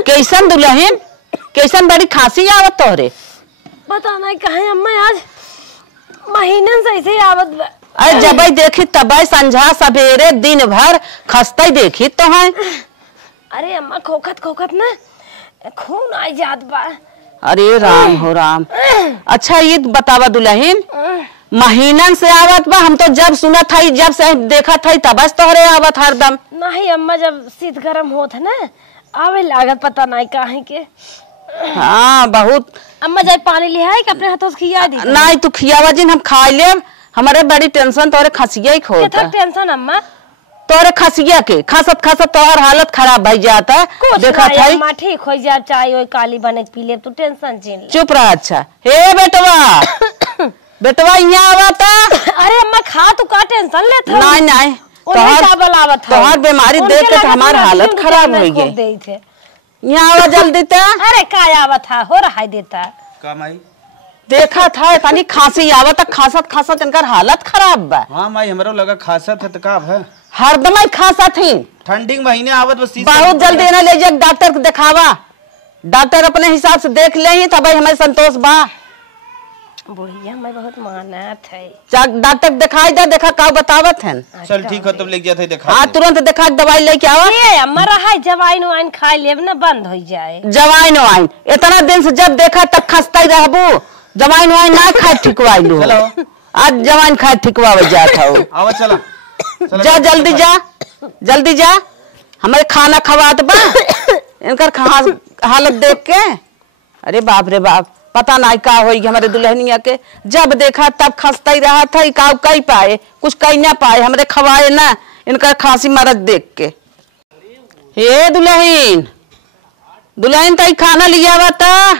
कैसन दुल्हन, कैसन बड़ी खांसी आवत तोहरे? पता नहीं कहे अम्मा आज महीनन से ऐसे आवत बा। अरे जब देखी तब संझा सवेरे दिन भर खस्ता देखी तो है। अरे अम्मा खोखत खोखत ना खून आ जात बा। अरे राम हो राम। अच्छा ये बतावा दुल्हन, महीनन से आवत बा? हम तो जब सुनत था जब से देखा था तब तोहरे आवत हरदम। नहीं अम्मा जब शीत गरम होत है ना आवे लागत पता नहीं काहे के। हाँ बहुत। अम्मा जाए पानी ले आई अपने हाथों से खिया दी। नहीं तू खियावा जिन हम खा ले। हमारे बड़ी टेंशन तोरे खसिया ही खोता। कितना टेंशन अम्मा? तोरे खसिया के खसत खसत तोहर हालत खराब भई जाता है। देखा था अम्मा ठीक हो जा चाय ओए काली बने पी ले तू टेंशन छीन ले। चुप रह। अच्छा हे बेटवा बेटवा यहाँ आवता। अरे अम्मा खा तू का टेंशन ले था? नहीं नहीं तोहर बीमारी देख के हमार हालत खराब हो गई। यहाँ आवा जल्दी ता। अरे का आवत था हो रहा है देता का माई देखा था तनी खांसी आवत खासत खासत इनकर हालत खराब बा। हाँ माई हमरो लगा खासा था तो का है हरदम खासा थी। ठंडी महीने आवत बस बहुत जल्दी ना ले जा डॉक्टर को दिखावा। डॉक्टर अपने हिसाब से देख ले तब हमें संतोष बा। बुढ़िया मैं बहुत मानत है। डॉक्टर दिखाई दे देखा का बतावत है। चल ठीक है तब ले जाते देखा। हाँ तुरंत दिखा दवाई लेके आवा। अम्मा रहा जवाइन वाइन खा ले ना बंद हो जाए। जवाइन वाइन इतना दिन से जब देखा तब खसता ही रहबू। जवाइन वाइन ना खाए ठिकवाई लू। आज जवाइन खाए ठिकवा जाता हो। आवा चला जा जल्दी जा जल्दी जा। हमारे खाना खवात बा इनकर हालत देख के। अरे बाप रे बाप पता नहीं का होई हमारे दुल्हनिया के। जब देखा तब खसता ही रहा था। का कई पाए कुछ कई ना पाए हमरे खवाए ना इनका खांसी मरद देख के। हे दुल्हन दुल्हन तई खाना लिया बता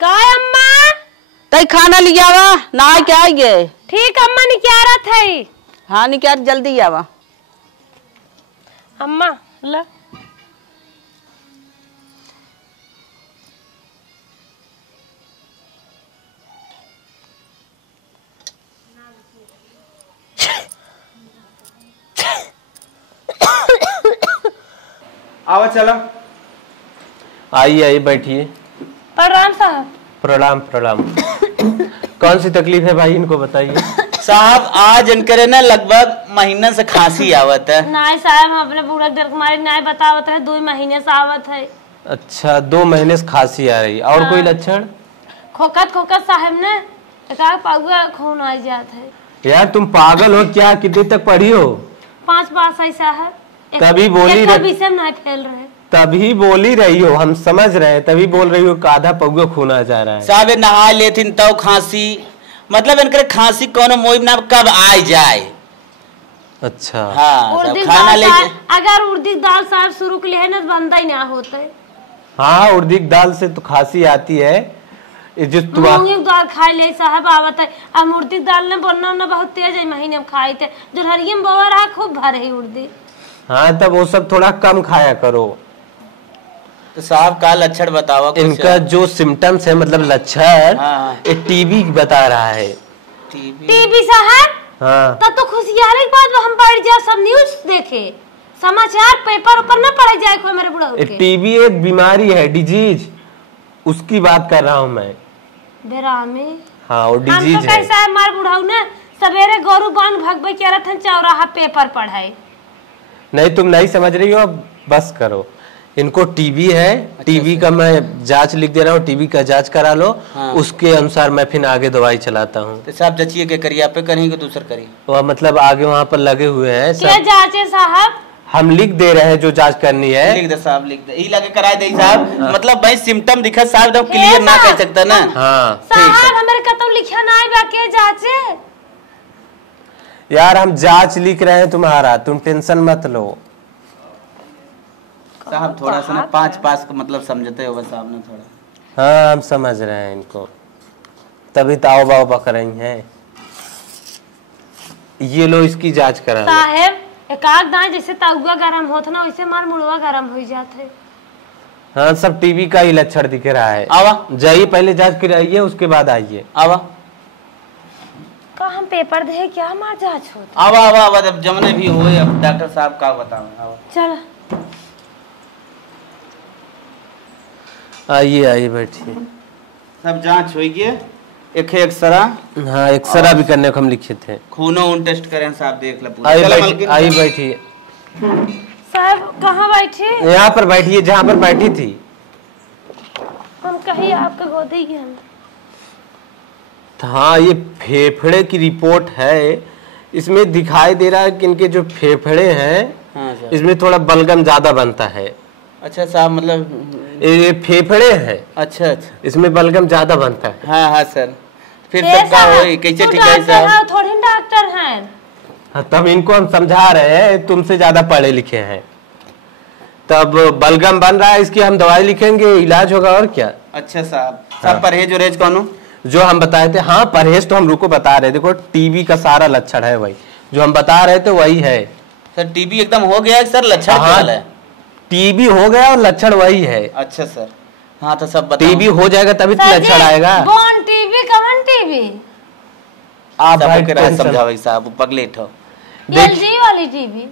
का अम्मा तई खाना लिया वा ना क्या आइए। ठीक अम्मा निकारा था। हाँ निकाल जल्दी आवा। अम्मा ला आवा चला। आइए आइए बैठिए। प्रणाम साहब। प्रणाम प्रणाम। कौन सी तकलीफ है भाई इनको बताइए। साहब आज इनकरे ना लगभग महीना से खांसी आवत है। नहीं साहब हम अपने बूढ़ा डर कुमारी नहीं बतावत है 2 महीने से आवत है। अच्छा 2 महीने से खांसी आ रही और कोई लक्षण? खोखत खोखत साहब ने पागुआ खून आ जाता है। यार तुम पागल हो क्या? कितने तक पढ़ी हो? 5 पास ऐसा है। तभी बोली नहीं फैल रहे। तभी बोली रही हो हम समझ रहे हैं। तभी बोल रही हो आधा पगुआ खून आ जा रहा है। साहब नहा लेथिन तो खांसी मतलब इनके खांसी कोनो मोई ना कब आ जाए। अच्छा हाँ खाना ले अगर उड़दी दाल साहब शुरू के लिए ना बंदा ही ना होता। हाँ उड़दी दाल से तो खांसी आती है। जो मूंगी दाल खाई ले साहब आवत है। अब उड़दी दाल ने बनना ना बहुत तेज है महीने में खाई थे जो हरियम बोवा रहा खूब भर है उड़दी। हाँ तब वो सब थोड़ा कम खाया करो। तो साहब का लक्षण बताओ। इनका जो सिम्टम्स है मतलब लक्षण टीबी बता रहा है। टीबी साहब? हाँ तब तो खुशियारी की बात हम पढ़ जाए सब न्यूज देखे समाचार पेपर ऊपर ना पढ़े जाए कोई मेरे बुढ़ा। टीबी एक बीमारी है डिजीज उसकी बात कर रहा हूँ मैं। बेरामी? हाँ वो डिजीज है। कैसा है हमारे बुढ़ाऊ ने सवेरे गोरू बांध भगवे के रहा था चौराहा पेपर पढ़ाई। नहीं तुम नहीं समझ रही हो अब बस करो। इनको टीबी है। अच्छा, टीबी का मैं जांच लिख दे रहा हूँ। टीबी का जांच करा लो। हाँ। उसके अनुसार मैं फिर आगे दवाई चलाता हूँ। तो साहब जचिए के करिए आप कहीं को दूसर करिए। तो मतलब आगे वहाँ पर लगे हुए हैं क्या जांच है साहब? हम लिख दे रहे हैं जो जांच करनी है। लिख दे साहब लिख दे। लगे कराए दे साहब। हाँ। मतलब भाई सिम्टम दिखा साहब क्लियर ना कह सकता ना। हाँ साहब हमारे कतौ लिखा ना है बाकी जांचे। यार हम जांच लिख रहे हैं तुम्हारा तुम टेंशन मत लो। साहब थोड़ा सा ना 5 पास का मतलब समझते हो बस साहब ने थोड़ा। हाँ हम समझ रहे हैं इनको तभी ताओ बाओ बक रही हैं। ये लो इसकी जांच करा साहब एक आग दाएं जैसे ताउआ गरम होता ना वैसे मार मुड़वा गरम हो जाते। हाँ सब टीबी का ही लक्षण दिख रहा है। आवा जाइए पहले जांच कराइए उसके बाद आइए। आवा का हम पेपर दे क्या हमार जांच होत आवा आवा आवा अब जमने भी होए अब डॉक्टर साहब का बताओ आवा चल आइए आइए बैठिए। सब जांच होई गए एक एक्सरा हाँ एक्सरा भी करने को हम लिखे थे। खूनो उन टेस्ट करें साहब देख ले पूरा आइए चलो बैठिए मलकिन। आइए बैठिए। साहब कहाँ बैठे यहाँ पर बैठिए जहाँ पर बैठी थी। हम कहीं आपके गोदी के हम हाँ ये फेफड़े की रिपोर्ट है। इसमें दिखाई दे रहा है कि इनके जो फेफड़े हैं हाँ सर। इसमें थोड़ा बलगम ज्यादा बनता है। अच्छा साहब मतलब ये फेफड़े हैं अच्छा अच्छा इसमें बलगम ज्यादा बनता है। हाँ हाँ सर फिर ए सबका साहब, होई कैसे तू ठीक है डॉक्टर साहब है, थोड़ी डॉक्टर हैं हाँ, तब इनको हम समझा रहे हैं तुमसे ज्यादा पढ़े लिखे हैं। तब बलगम बन रहा है इसकी हम दवाई लिखेंगे इलाज होगा और क्या। अच्छा साहब साहब परहेज उरहेज कौनो जो हम बताए थे हाँ परहेज तो हम रुको बता रहे। देखो टीबी का सारा लक्षण है वही जो हम बता रहे थे वही है। सर टीबी एकदम हो गया है सर लक्षण क्या है टीबी हो गया और लक्षण वही है। अच्छा सर हाँ तो सब बताओ टीबी हो जाएगा तभी तो सर लक्षण जी, आएगा। कौन टीवी कौन टीवी आप भाई सबके राह समझाओ साहब पगलेट हो एलजी वाली टीवी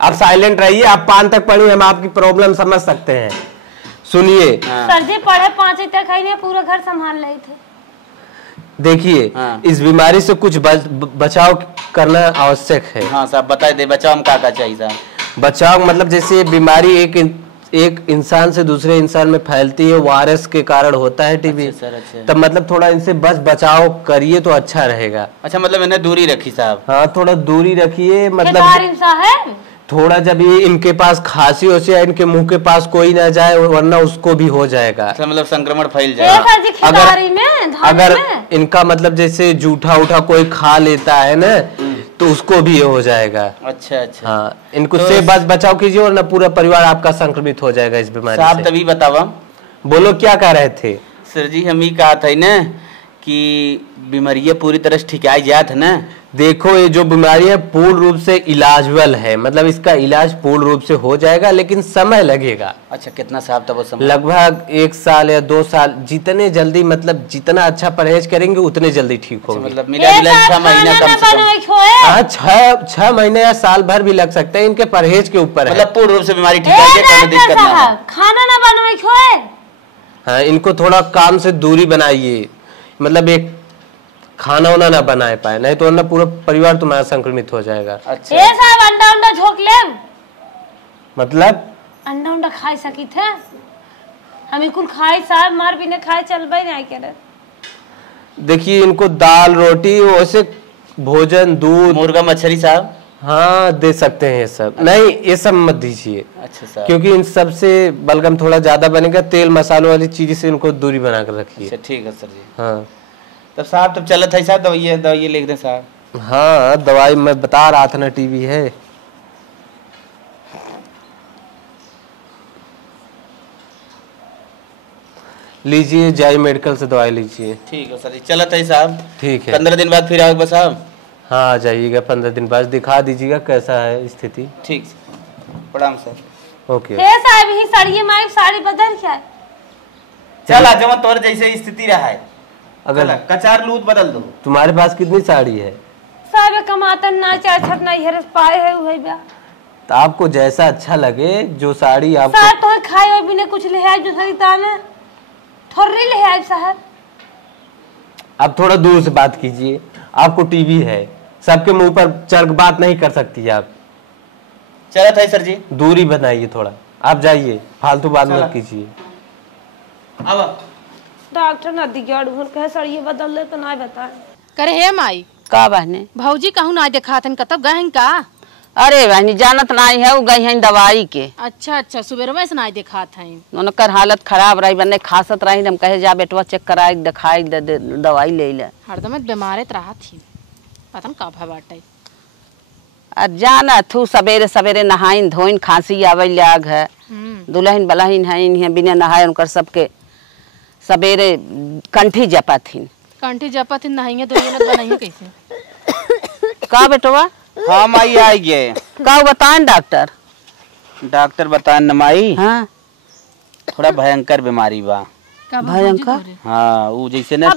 आप साइलेंट रहिए। आप 5 तक पढ़ी हम आपकी प्रॉब्लम समझ सकते हैं। सुनिए हाँ। सर जी पढ़े 5 तक ही नहीं पूरा घर संभाल रहे थे देखिए हाँ। इस बीमारी से कुछ बचाव करना आवश्यक है। हाँ साहब बता दे बचाओ हम का चाहिए साहब बचाव मतलब जैसे ये बीमारी एक इंसान से दूसरे इंसान में फैलती है वायरस के कारण होता है टीबी। अच्छा सर अच्छा तब मतलब थोड़ा इनसे बचाव करिए तो अच्छा रहेगा। अच्छा मतलब इन्हें दूरी रखी साहब हाँ थोड़ा दूरी रखिए केदार मतलब साहब थोड़ा जब ये इनके पास खांसी हो या इनके मुंह के पास कोई ना जाए वरना उसको भी हो जाएगा। अच्छा मतलब संक्रमण फैल ए जाए सर जी खिलाड़ी में धान अगर में इनका मतलब जैसे जूठा उठा कोई खा लेता है ना तो उसको भी ये हो जाएगा। अच्छा अच्छा हाँ इनको तो से बचाव कीजिए वरना पूरा परिवार आपका संक्रमित हो जाएगा इस बीमारी साहब से। तभी बतावा बोलो क्या कह रहे थे। सर जी हम ही कहा था ना कि बीमारी पूरी तरह से ठिकाई जात है ना। देखो ये जो बीमारी है पूर्ण रूप से इलाजबल है मतलब इसका इलाज पूर्ण रूप से हो जाएगा लेकिन समय लगेगा। अच्छा कितना साहब तब वो समय लगभग 1 साल या 2 साल जितने जल्दी मतलब जितना अच्छा परहेज करेंगे उतने जल्दी ठीक अच्छा, होंगे। मतलब मिला जुला 6 महीना कम से कम हाँ 6 महीने या साल भर भी लग सकते हैं इनके परहेज के ऊपर है। मतलब पूर्ण रूप से बीमारी ठिकाई जाए कोई दिक्कत ना हो। खाना ना बनवे खोए हाँ इनको थोड़ा काम से दूरी बनाइए मतलब एक खाना वाना ना बनाए पाए नहीं तो वरना पूरा परिवार तुम्हारा संक्रमित हो जाएगा। अच्छा ए साहब अंडा अंडा झोंक ले मतलब अंडा अंडा खाई सकी थे हम कुल खाई साहब मार भी ने खाए चलबे नहीं करे। देखिए इनको दाल रोटी वैसे भोजन दूध मुर्गा मछली साहब हाँ दे सकते हैं ये सब। नहीं ये सब मत दीजिए अच्छा साहब क्योंकि इन सब से बलगम थोड़ा ज्यादा बनेगा। तेल मसालों वाली चीज से इनको दूरी बना कर रखिए। अच्छा ठीक है सर जी। हाँ तब साहब तब चलत है साहब दवाई लिख दें साहब। हाँ दवाई मैं बता रहा था ना टीबी है। लीजिए जाई मेडिकल से दवाई लीजिए। ठीक है सर जी चलत है साहब। ठीक है 15 दिन बाद फिर आओगे साहब। हाँ आ जाइएगा 15 दिन बाद दिखा दीजिएगा कैसा है स्थिति। ठीक प्रणाम सर। ओके ए साहब ही साड़ी माई साड़ी बदल क्या चल जमा तोर जैसे स्थिति रहा है अगर कचार लूट बदल दो। तुम्हारे पास कितनी साड़ी है साहब कमातन ना चाहे छट नहीं हेरस पाए है वही बा तो आपको जैसा अच्छा लगे जो साड़ी आपको साहब तो खाए और बिना कुछ ले आए जो खरीदा में थोड़ी ले आए साहब। आप थोड़ा दूर से बात कीजिए आपको टीबी है सबके मुंह पर चर्क बात नहीं कर सकती आप। चलत है सर जी। दूरी बनाइए थोड़ा आप जाइए फालतू बात मत कीजिए। अब डॉक्टर ना दिगाड़ भूल कहे सर ये बदल ले तो ना बताए करे हे माई का बहने भौजी कहूँ ना देखा थन कतब गए का। अरे बहनी जानत नहीं है वो गई है दवाई के। अच्छा अच्छा सुबह में से ना देखा था उनकर हालत खराब रही बने खासत रही हम कहे जा बेटवा चेक कराई दिखाई दवाई ले ले। हरदम बीमारे रहा थी पता न का भय बाटे। जाना थू सवेरे सवेरे नहाइन धोइन खांसी आवे लाग है दुल्हन बलहिन है बिना नहाए उनकर सबके सवेरे कंठी जपाथिन कंठी जपाथिन नहाएंगे तो ये लोग बनाएंगे कैसे का बेटवा। हाँ माई आई गए का बताएं डॉक्टर। डॉक्टर बताए न माई हाँ थोड़ा भयंकर बीमारी बा। का भयंकर हाँ वो जैसे ना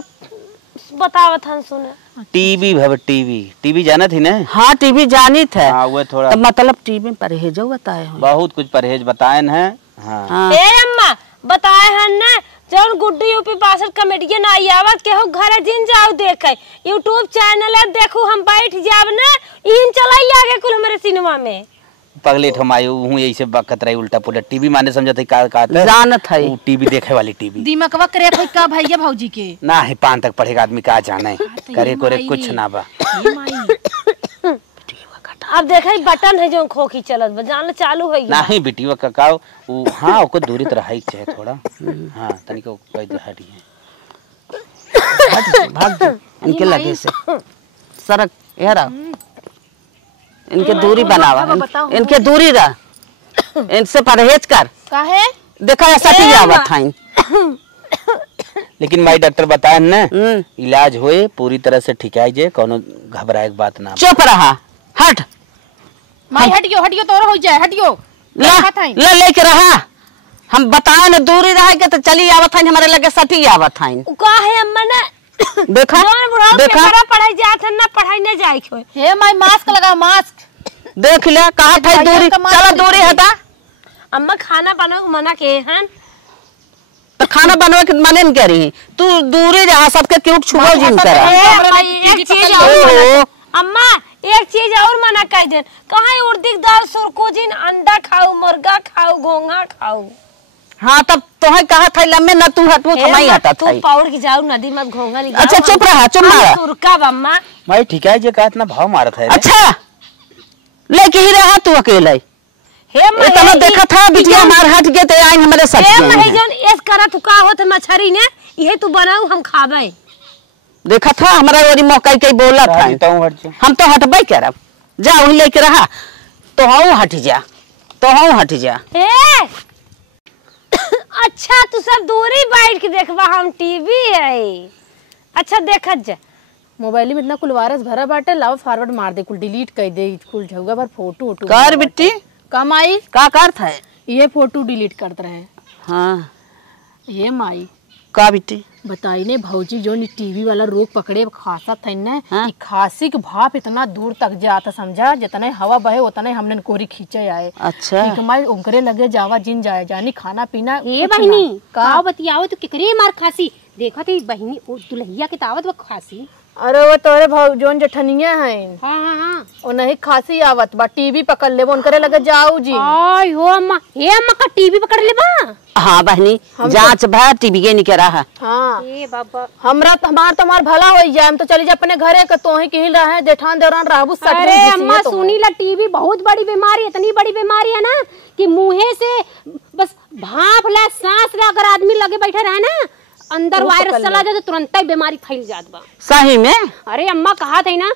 बतावत हन सुने। टीबी भव टीबी जाना थी ना? हाँ टीवी जानी थे। हाँ वो थोड़ा तो मतलब टीवी में परहेज बताए हो। बहुत कुछ परहेज बताए हैं। हाँ हाँ। ए अम्मा बताए हन ना जौन गुड्डू यूपी 62 कॉमेडियन आई आवत केहू घरे जिन जाओ देखे यूट्यूब चैनल है देखू हम बैठ जाब ना इन चलाई आगे कुल हमारे सिनेमा में। पगले ठमायू हूँ यही से बकत रही उल्टा पुल्टा टीवी माने समझते का जानत है टीवी देखे वाली टीवी दिमागवा करे कोई का भैया भौजी के ना है 5 तक पढ़ेगा आदमी का जाने करे करे कुछ ना बा। ये माई अब देखा बटन है जो खोखी चलत बा जान चालू है नहीं बेटीवा ककाओ वो हाँ ओको दूरी तो रहा ही चाहे थोड़ा। हाँ तनिको कोई हटी है भाग जा इनके लगे से सड़क यार इनके दूरी बनावा इनके दूरी रह इनसे परहेज कर काहे देखा ऐसा की आवत था। लेकिन माई डॉक्टर बताए ना इलाज होए पूरी तरह से ठीक आई जे कोनो घबराए के बात ना। चुप रहा हट माई हटियो हटियो तोरा हो जाए हटियो ले लेके रहा हम बताए ना दूरी रह के तो चली आवत है हमारे लगे सटी आवत है। का है अम्मा ना देखा देखा पढ़ाई जात है ना पढ़ाई न जाए खोए। हे माई मास्क लगा मास्क देख ले कहा था दूरी चलो दूरी हटा। अम्मा खाना बनाओ मना के हन तो खाना बनवा के मने न करी तू दूरी रहा सबके क्यों छुओ जिन करा। एक चीज और अम्मा एक चीज और मना कर दे कहाँ उर्दी दाल सुरकुजिन अंडा खाओ मुर्गा खाओ घोंगा खाओ। हाँ तब तुम्हें कहा था लम्बे न तू हटू तो नहीं हटा था। तू पौड़ की जाओ नदी में घोंगा ले अच्छा चुप रहा चुप मारा सुरका अम्मा माई ठीक है जे का इतना भाव मारत है। अच्छा लेके ही रहा तू अकेले हे इतना देखा था बिटिया मार हट गए तो आई हमारे सब हे महिजन एस करा तू का होत मछरी ने ये तू बनाऊ हम खाबे। देखा था हमारा वरी मौका के बोला था हम तो हटबे करब जा वही लेके रहा तो हूँ हट जा ए अच्छा तू सब दूरी बैठ के देखबा हम टीवी है। अच्छा देखत जा मोबाइल में इतना कुल वायरस भरा बाटे लाओ फॉरवर्ड मार दे कुल डिलीट कर दे कुल झगड़ा भर फोटो वोटो कर बिट्टी कम आई का कर था ये फोटो डिलीट करते रहे। हाँ ये माई का बिट्टी बताई ने भौजी जो टीवी वाला रोग पकड़े खासा था न हाँ? खांसी के भाप इतना दूर तक जाता समझा जितने हवा बहे उतने हमने कोरी खींचे आए। अच्छा माई उनकरे लगे जावा जिन जाए जानी खाना पीना ए बहिनी का बतियाओ तो केकरे मार खासी देखा थी बहिनी ओ दुल्हिया के तावत वो खासी। अरे वो तोरे जोन जठनिया हैं हाँ हाँ हाँ वो नहीं खांसी आवत बा टीवी पकड़ ले वो उनकरे लगे जाऊ जी। आय हो अम्मा हे अम्मा का टीवी पकड़ ले बा। हाँ बहनी जांच भा टीवी के निकल रहा। हाँ ए बाबा हमरा तुम्हार भला हो जाए हम तो चली जा अपने घरे के तो ही कहीं रहे जेठान देवरान रहबू सट अरे अम्मा सुनी ला टीवी बहुत बड़ी बीमारी इतनी बड़ी बीमारी है ना कि मुंहे से बस भाप ले सांस ले अगर आदमी लगे बैठे रहे ना अंदर वायरस चला जाए तो तुरंत ही बीमारी फैल जात बा। सही में अरे अम्मा कहा थे ना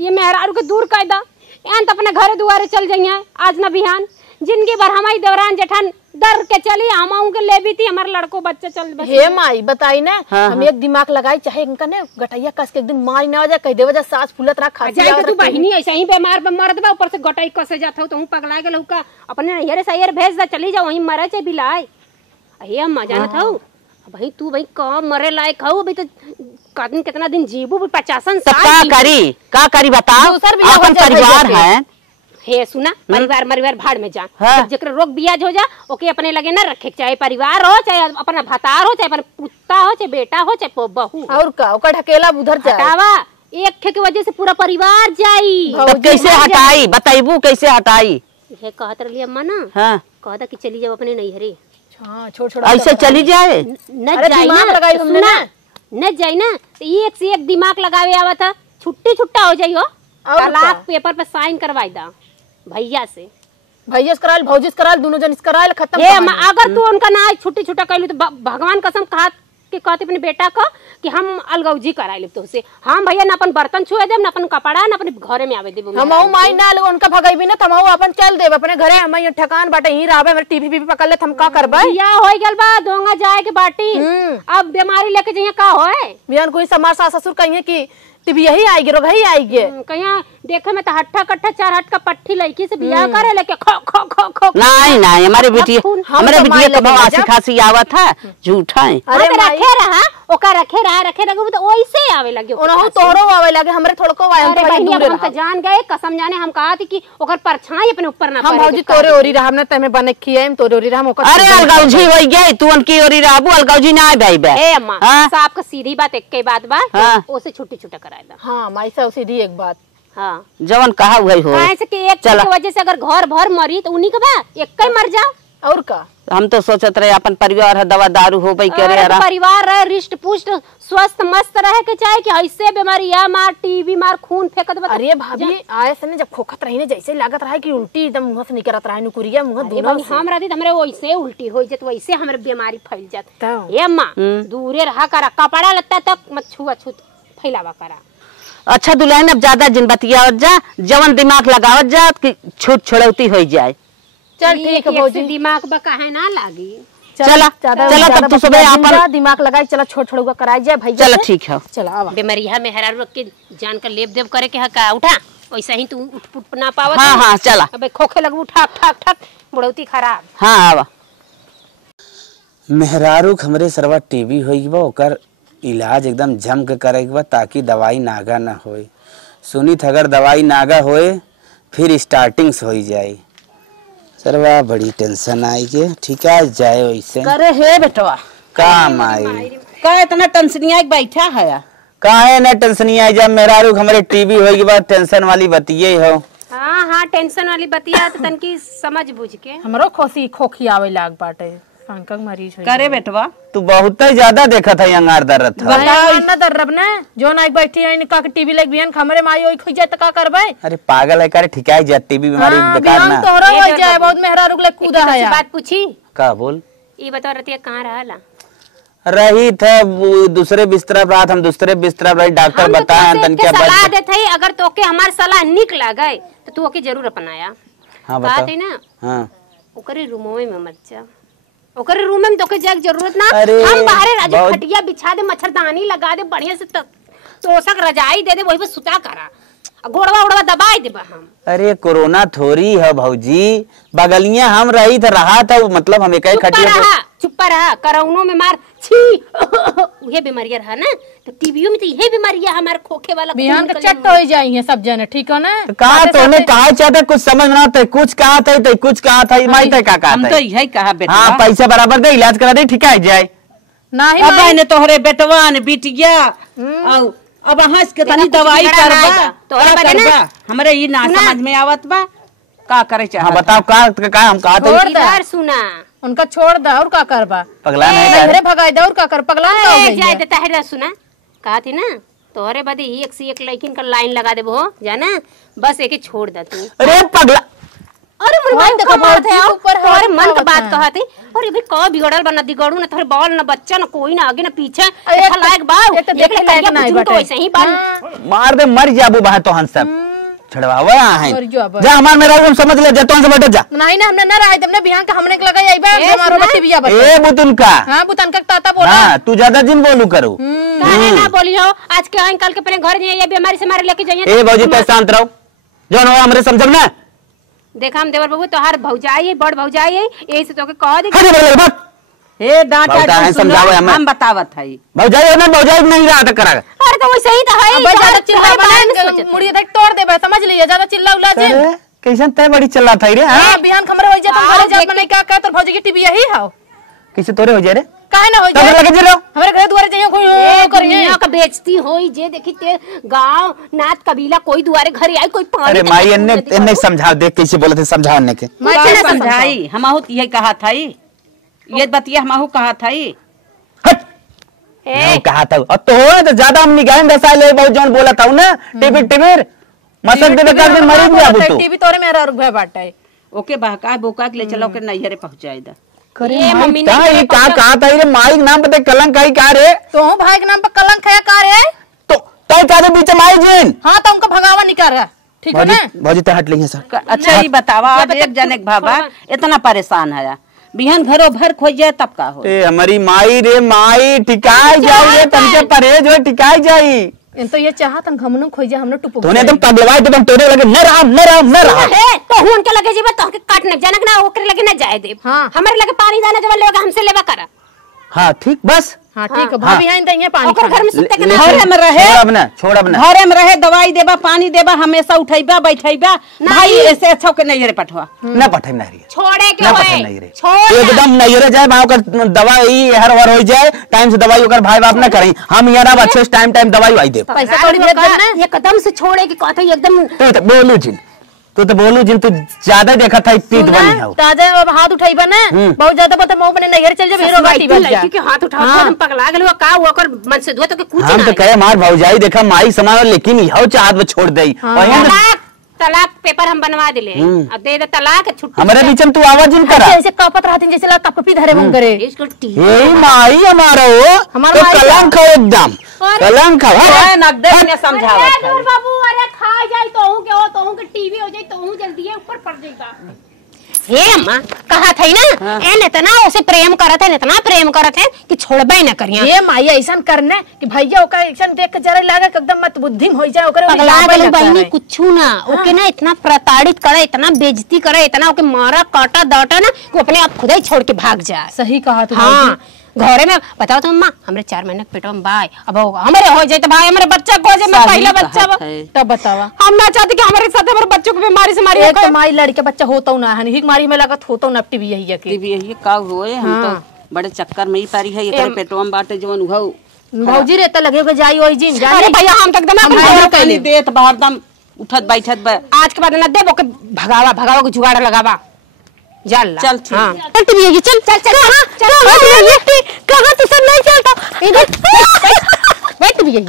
ये मेहरारू के दूर कर दा एन तो अपने घरे दुआरे चल जाइए आज न बिहान जिंदगी भर हमारी देवरान जेठान डर के चली हम के ले भी थी हमारे लड़को बच्चे चल हे माई बताई ना हाँ, हम एक दिमाग लगाई चाहे इनका ने गटैया कस के एक दिन मार ना हो जाए कह देवे जा सांस फूलत रहा खांसी जाए आवत तो तू रहा। बहिनी ऐसे ही बीमार मरद बा ऊपर से गटाई कसे जात हो तो पगला गेल का अपने नैहरे सैयर भेज दा चली जा वहीं मरे चे बिलाय। हे अम्मा जानत हूं भाई तू भाई कब मरे लायक हो अभी तो कदन कितना दिन जीबू 50 तो साल का करी बताओ अपन परिवार है। हे सुना परिवार भाड़ में जा हाँ। जकर रोग बियाज हो जा ओके अपने लगे ना रखे चाहे परिवार हो चाहे अपना भतार हो चाहे अपन पुत्ता हो चाहे बेटा हो चाहे बहू और का ओकर ढकेला उधर जाए हटावा एक के वजह से पूरा परिवार जाई। तो कैसे हटाई बताइबू कैसे हटाई। हे कहत रही अम्मा ना हाँ कहता कि चली जाओ अपने नैहरे हाँ छोड़ ऐसे चली जाए न अरे जाई दिमाग ना लगाई हमने सुना ना। न जाई ना तो एक से एक दिमाग लगावे आवा था छुट्टा हो जाई हो और तलाक क्या? पेपर पे साइन करवाई दा भैया से भैया कराल भौजी कराल दोनों जन कराल खत्म हे अम्मा अगर तू उनका ना छुट्टा कहलू तो भगवान कसम कहते अपने बेटा का कि हम अलगौजी करा ले तो से हम भैया ना अपन बर्तन छुए देब ना अपन कपड़ा ना अपने घरे में आवे देब हम माई ना लोग उनका भगाई भी ना हम अपन चल देब अपने घरे हम ठकान बाटे ही रहबे मेरे टीवी पकड़ ले हम का करबे या हो गेल बा दोंगा जाए के बाटी अब बीमारी लेके जइया का होए बिहान कोई समार सास ससुर कहिए कि टीवी यही आएगी रोग यही आएगी कहिया देखे में तो हट्ठा कट्ठा 4 हट का पट्टी लड़की से बियाह करे लेके खो खो खो खो नहीं नहीं हमारे बेटी के भाव खासी आवत है झूठा है। अरे रखे रहा ओका रखे रहा तो वैसे आवे लगे ओनहु तोरो आवे लगे हमरे थोड़को आवे हम तो भाई दूर हम तो जान गए कसम जाने हम कहा थी कि ओकर परछाई अपने ऊपर ना हम भौजी तोरे ओरी रहा हमने तमे बने खिए हम तोरे ओरी रहा ओकर अरे अलगौजी होई गई तू उनकी ओरी रहबू अलगौजी ना भाई बे ए अम्मा साहब का सीधी बात एक के बात बा ओसे छुट्टी छुट्टा कराए दा। हां माई से सीधी एक बात हां जवन कहा वही हो ऐसे कि एक की वजह से अगर घर भर मरी तो उन्हीं के बा एक कई मर जा और का हम तो सोचत रहे अपन परिवार है दवा दारू हो भाई करे यार परिवार रहे रिष्ट पुष्ट स्वस्थ मस्त रहे के चाहे कि ऐसे बीमारी या मार टीबी मार खून फेंकत बता। अरे भाभी आए से ने जब खोखत रही ने जैसे लागत रहा कि उल्टी एकदम मुंह से निकलत रहा नुकुरिया मुंह दोनों हम रहती हमरे वैसे उल्टी हो जात वैसे हमरे बीमारी फैल जात। ए अम्मा दूरे रहा करा कपड़ा लत्ता तक मत छुआ छूत फैलावा करा। अच्छा दुल्हन अब ज्यादा जिन बतियावत जा जवन दिमाग लगावत जा कि छूट छोड़ौती हो जाए। चल ठीक है भौजी दिमाग बा काहे ना लागी चला चला तब तू सुबह अपन दिमाग लगाई चला छोड़ छोड़ूगा कराई जाए भैया चला ठीक है चला आवा बीमारिया में हरा रोक के जान का लेप देव करे के हका उठा वैसे ही तू उठ पुट ना पावत। हां हां चला अबे खोखे लगू ठक ठक ठक बुढ़ौती खराब। हां आवा मेहरारू हमरे सरवा टीबी होई बा ओकर इलाज एकदम जम के करे के बा ताकि दवाई नागा ना होए। सुनी थ अगर दवाई नागा होए फिर स्टार्टिंग से हो जाए। सरवा बड़ी टेंशन आई के ठीक है जाए वैसे करे हे बेटवा काम आई का इतना टेंशनिया बैठा है का है ना टेंशनिया जब मेहरारू हमरे टीबी होई के बाद टेंशन वाली बतिये हो। हां हां टेंशन वाली बतिया तो तनकी समझ बुझ के हमरो खोसी खोखी आवे लाग बाटे संकट मरीज होई करे बेटवा तू बहुत ही ज्यादा देखत है अंगार दर्द था बताओ ना दर्रब ने जो ना बैठी है का टीवी लग बियान हमरे माई ओई खोई जाए त का करबे। अरे पागल है करे ठिकाई जात टीबी बीमारी बेकार ना तोरो हो जाए बहुत मेहरा रुगले कूदा है बात पूछी का बोल ई बता रती कहां रहला रही थे दूसरे बिस्तर पर रात हम दूसरे बिस्तर पर डॉक्टर बताया तन क्या सलाह देते है अगर तोके हमार सलाह निक लागए तो तू ओके जरूर अपनाया। हां बात है ना हां ओकरे रूमों में मत जा ओकरे रूम में तोके जाए जरूरत ना हम बाहर राजू खटिया बिछा दे मच्छरदानी लगा दे बढ़िया से तोसक रजाई दे दे वही पे सुता करा गोड़वा उड़वा दबाई देबा हम। अरे कोरोना थोड़ी है भौजी बगलियां हम रही थ रहा था मतलब हम एक खटिया चुप रहा करौनो में मार छी उहे बीमारियां रहा ना तो टीबीओ में तो यही बीमारियां हमार खोखे वाला बिहान का चट हो जाई है सब जने ठीक है ना कहा तूने कहा चाहते कुछ समझ ना थे कुछ कहा था तो कुछ कहा था माई थे का कहा हम तो यही कहा बेटा हां पैसा बराबर दे इलाज करा दे ठीक है जाए नहीं अब ने तोहरे बेटवा ने बिटिया औ अब हंस के तनी दवाई करबा तोहरे बने ना हमरे ई ना समझ में आवत बा का करे चाह। हां बताओ का हम कहा थे इधर सुना उनका छोड़ दे और का करबा पगला नहीं घरे भगाई दे और का कर पगला ना हो जाए देता है सुना कहा थी ना तोहरे बदे एक से एक लड़किन का लाइन लगा देबो जाना बस एके छोड़ दे तू। अरे पगला अरे मन बात का बात है तोहरे मन का बात कहते अरे भाई का बिगड़ल बना दिगड़ू ना तोहरे बाल ना बच्चा ना कोई ना आगे ना पीछे देखा लायक बाऊ देख ले करिया बुझू तो वैसे ही बाल मार दे मर जाबू बहा तो हम सब छड़वावा है जा हमार मेरा रूम समझ ले जा तो से बैठ जा नहीं ना हमने ना रहा तुमने बिहान का हमने लगाई आई बा हमारो बच्चे बिया बस ए बुतन का हां बुतन का ताता बोला हां तू ज्यादा जिन बोलू करू काहे ना बोलियो आज के आइन कल के अपने घर जाइए बीमारी से मारे लेके जाइए। ए भौजी पे शांत रहो जोन हो हमरे समझब ना देखा हम देवर बाबू तोहार भौजाई बड़ भौजाई यही से तोके कह दे अरे बोल बात ए डांटा हम बतावत है भौजाई ना भौजाई नहीं रहा था करा। अरे तो वैसे ही तो है ज्यादा चिल्ला बना मुड़ी देख तोड़ देबे समझ लिए ज्यादा चिल्ला उला जे कैसन तय बड़ी चला था रे हां बिहान खमरे हो जा तुम घरे जा बने का तोर भौजी की टीवी यही हां कैसे तोरे हो जाए रे काहे ना हो तब जाए लगे चलो हमरे घर दुआरे जाइयो कोई करिया का बेइज्जती होई जे देखी ते गांव नात कबीला कोई दुआरे घर आई कोई पानी अरे माई इन्ने समझा देख कैसे बोले थे समझाने के मैं समझाई हमहु यही कहा था ये बतिया हमहु कहा था हट ए कहा था और तो हो तो ज्यादा हम निगाह दसा ले बहुत जोन बोला था ना टीवी मसक दे का दिन मरीज में आबू तो टीवी तोरे मेरा रुक बाटे ओके बहका बोका के ले चलो के नैहरे पहुंचाई दा करे मम्मी ने ये का कहा था रे माई के नाम पे कलंक आई का रे तो भाई के नाम पे कलंक है का रे तो तय का बीच माई जिन हां तो उनको भगावा निकाल रहा ठीक है ना भौजी तो हट लेंगे सर। अच्छा ही बतावा अब एक जने के बाबा इतना परेशान है बिहान घरों भर खोज जाए तब का हो ए हमारी माई रे माई टिकाई जाई तनके परहेज हो टिकाई जाई इन तो ये चाहत हम घमनु खोजे हमने टुपो तूने एकदम पगलवाई तो तुम तोरे लगे न रहा है तो हुन के लगे जीवा तो के काट न जनक ना ओकरे लगे न जाए दे। हाँ। हमारे लगे पानी दाना जब लेगा हमसे लेवा करा। हाँ ठीक बस। हाँ ठीक है भाभी यहाँ देंगे पानी ओकर घर में सुते के ना घरे में रहे छोड़ अब ना घरे में रहे दवाई देबा पानी देबा हमेशा उठैबा बैठैबा भाई ऐसे अच्छा के नहीं रे पठवा ना पठे नहीं रे छोड़े के ना पठे नहीं होए रे छोड़ एकदम नहीं रे जाए वहां का दवाई हर बार हो जाए टाइम से दवाई ओकर भाई बाप ना करें हम यहाँ ना अच्छे टाइम दवाई वाई दे पैसा कौड़ी भेज देना ये कदम से छोड़े की कहते एकदम तो बोलू जिन तू तू ज्यादा देखा था तीत बनी है ताजा अब हाथ उठाइबा ना बहुत ज्यादा पता मऊ बने नैहर चल जाबे हीरो गाटी बन जा लड़की के हाथ उठा हम पगला गेल का ओकर मन से धुआ तो के कुछ हम तो कहे मार भौजाई देखा माई समान लेकिन यहो चाहत में छोड़ दे तलाक पेपर हम बनवा दिले अब दे दे तलाक छुट्टी हमारे बीच में तू आवाज इन करा ऐसे कपत रहती जैसे ला कपपी धरे बन करे इसको टी ये माई हमारा हो हमारा तो माई कलंक हो एकदम कलंक हो नगदे ने समझावत है बाबू अरे खा जाई तोहू के हो तोहू के टीवी हो जाई तोहू जल्दी है ऊपर पड़ जाएगा। हे अम्मा कहा था ना एन इतना उसे प्रेम करत है इतना प्रेम करत है कि छोड़बे न करिया ये माई ऐसा करने कि भैया ओका ऐसा देख के जरा लागे एकदम मत बुद्धि में हो जाए ओकरे पगला गेल बहनी कुछु ना ओके ना इतना प्रताड़ित करे इतना बेइज्जती करे इतना ओके मारा काटा डाटा ना कि अपने आप खुद ही छोड़ के भाग जाए। सही कहा तू हाँ घरे में बताओ तुम माँ हमरे 4 महीने के पेटवा में बाय अब हमारे हो जाए तो भाई हमारे बच्चा को जाए मैं पहला बच्चा तब बतावा हम ना चाहते कि हमारे साथ हमारे बच्चों को बीमारी से मारी एक तो माई लड़के बच्चा होता ना है हिक मारी में लागत होता ना टीवी यही के टीवी यही का होए हम तो बड़े चक्कर में ही पारी है ये पेटवा में बाटे जवन उहौ भौजी रे त लगे के जाई ओई जिन जाने अरे भैया हम तक दम पानी देत बाहर दम उठत बैठत बा आज के बाद ना दे ओके भगावा को जुगाड़ लगावा चल चल ठीक चल टीवी ये चल कहां तू सब नहीं चलता इधर बैठ भी ये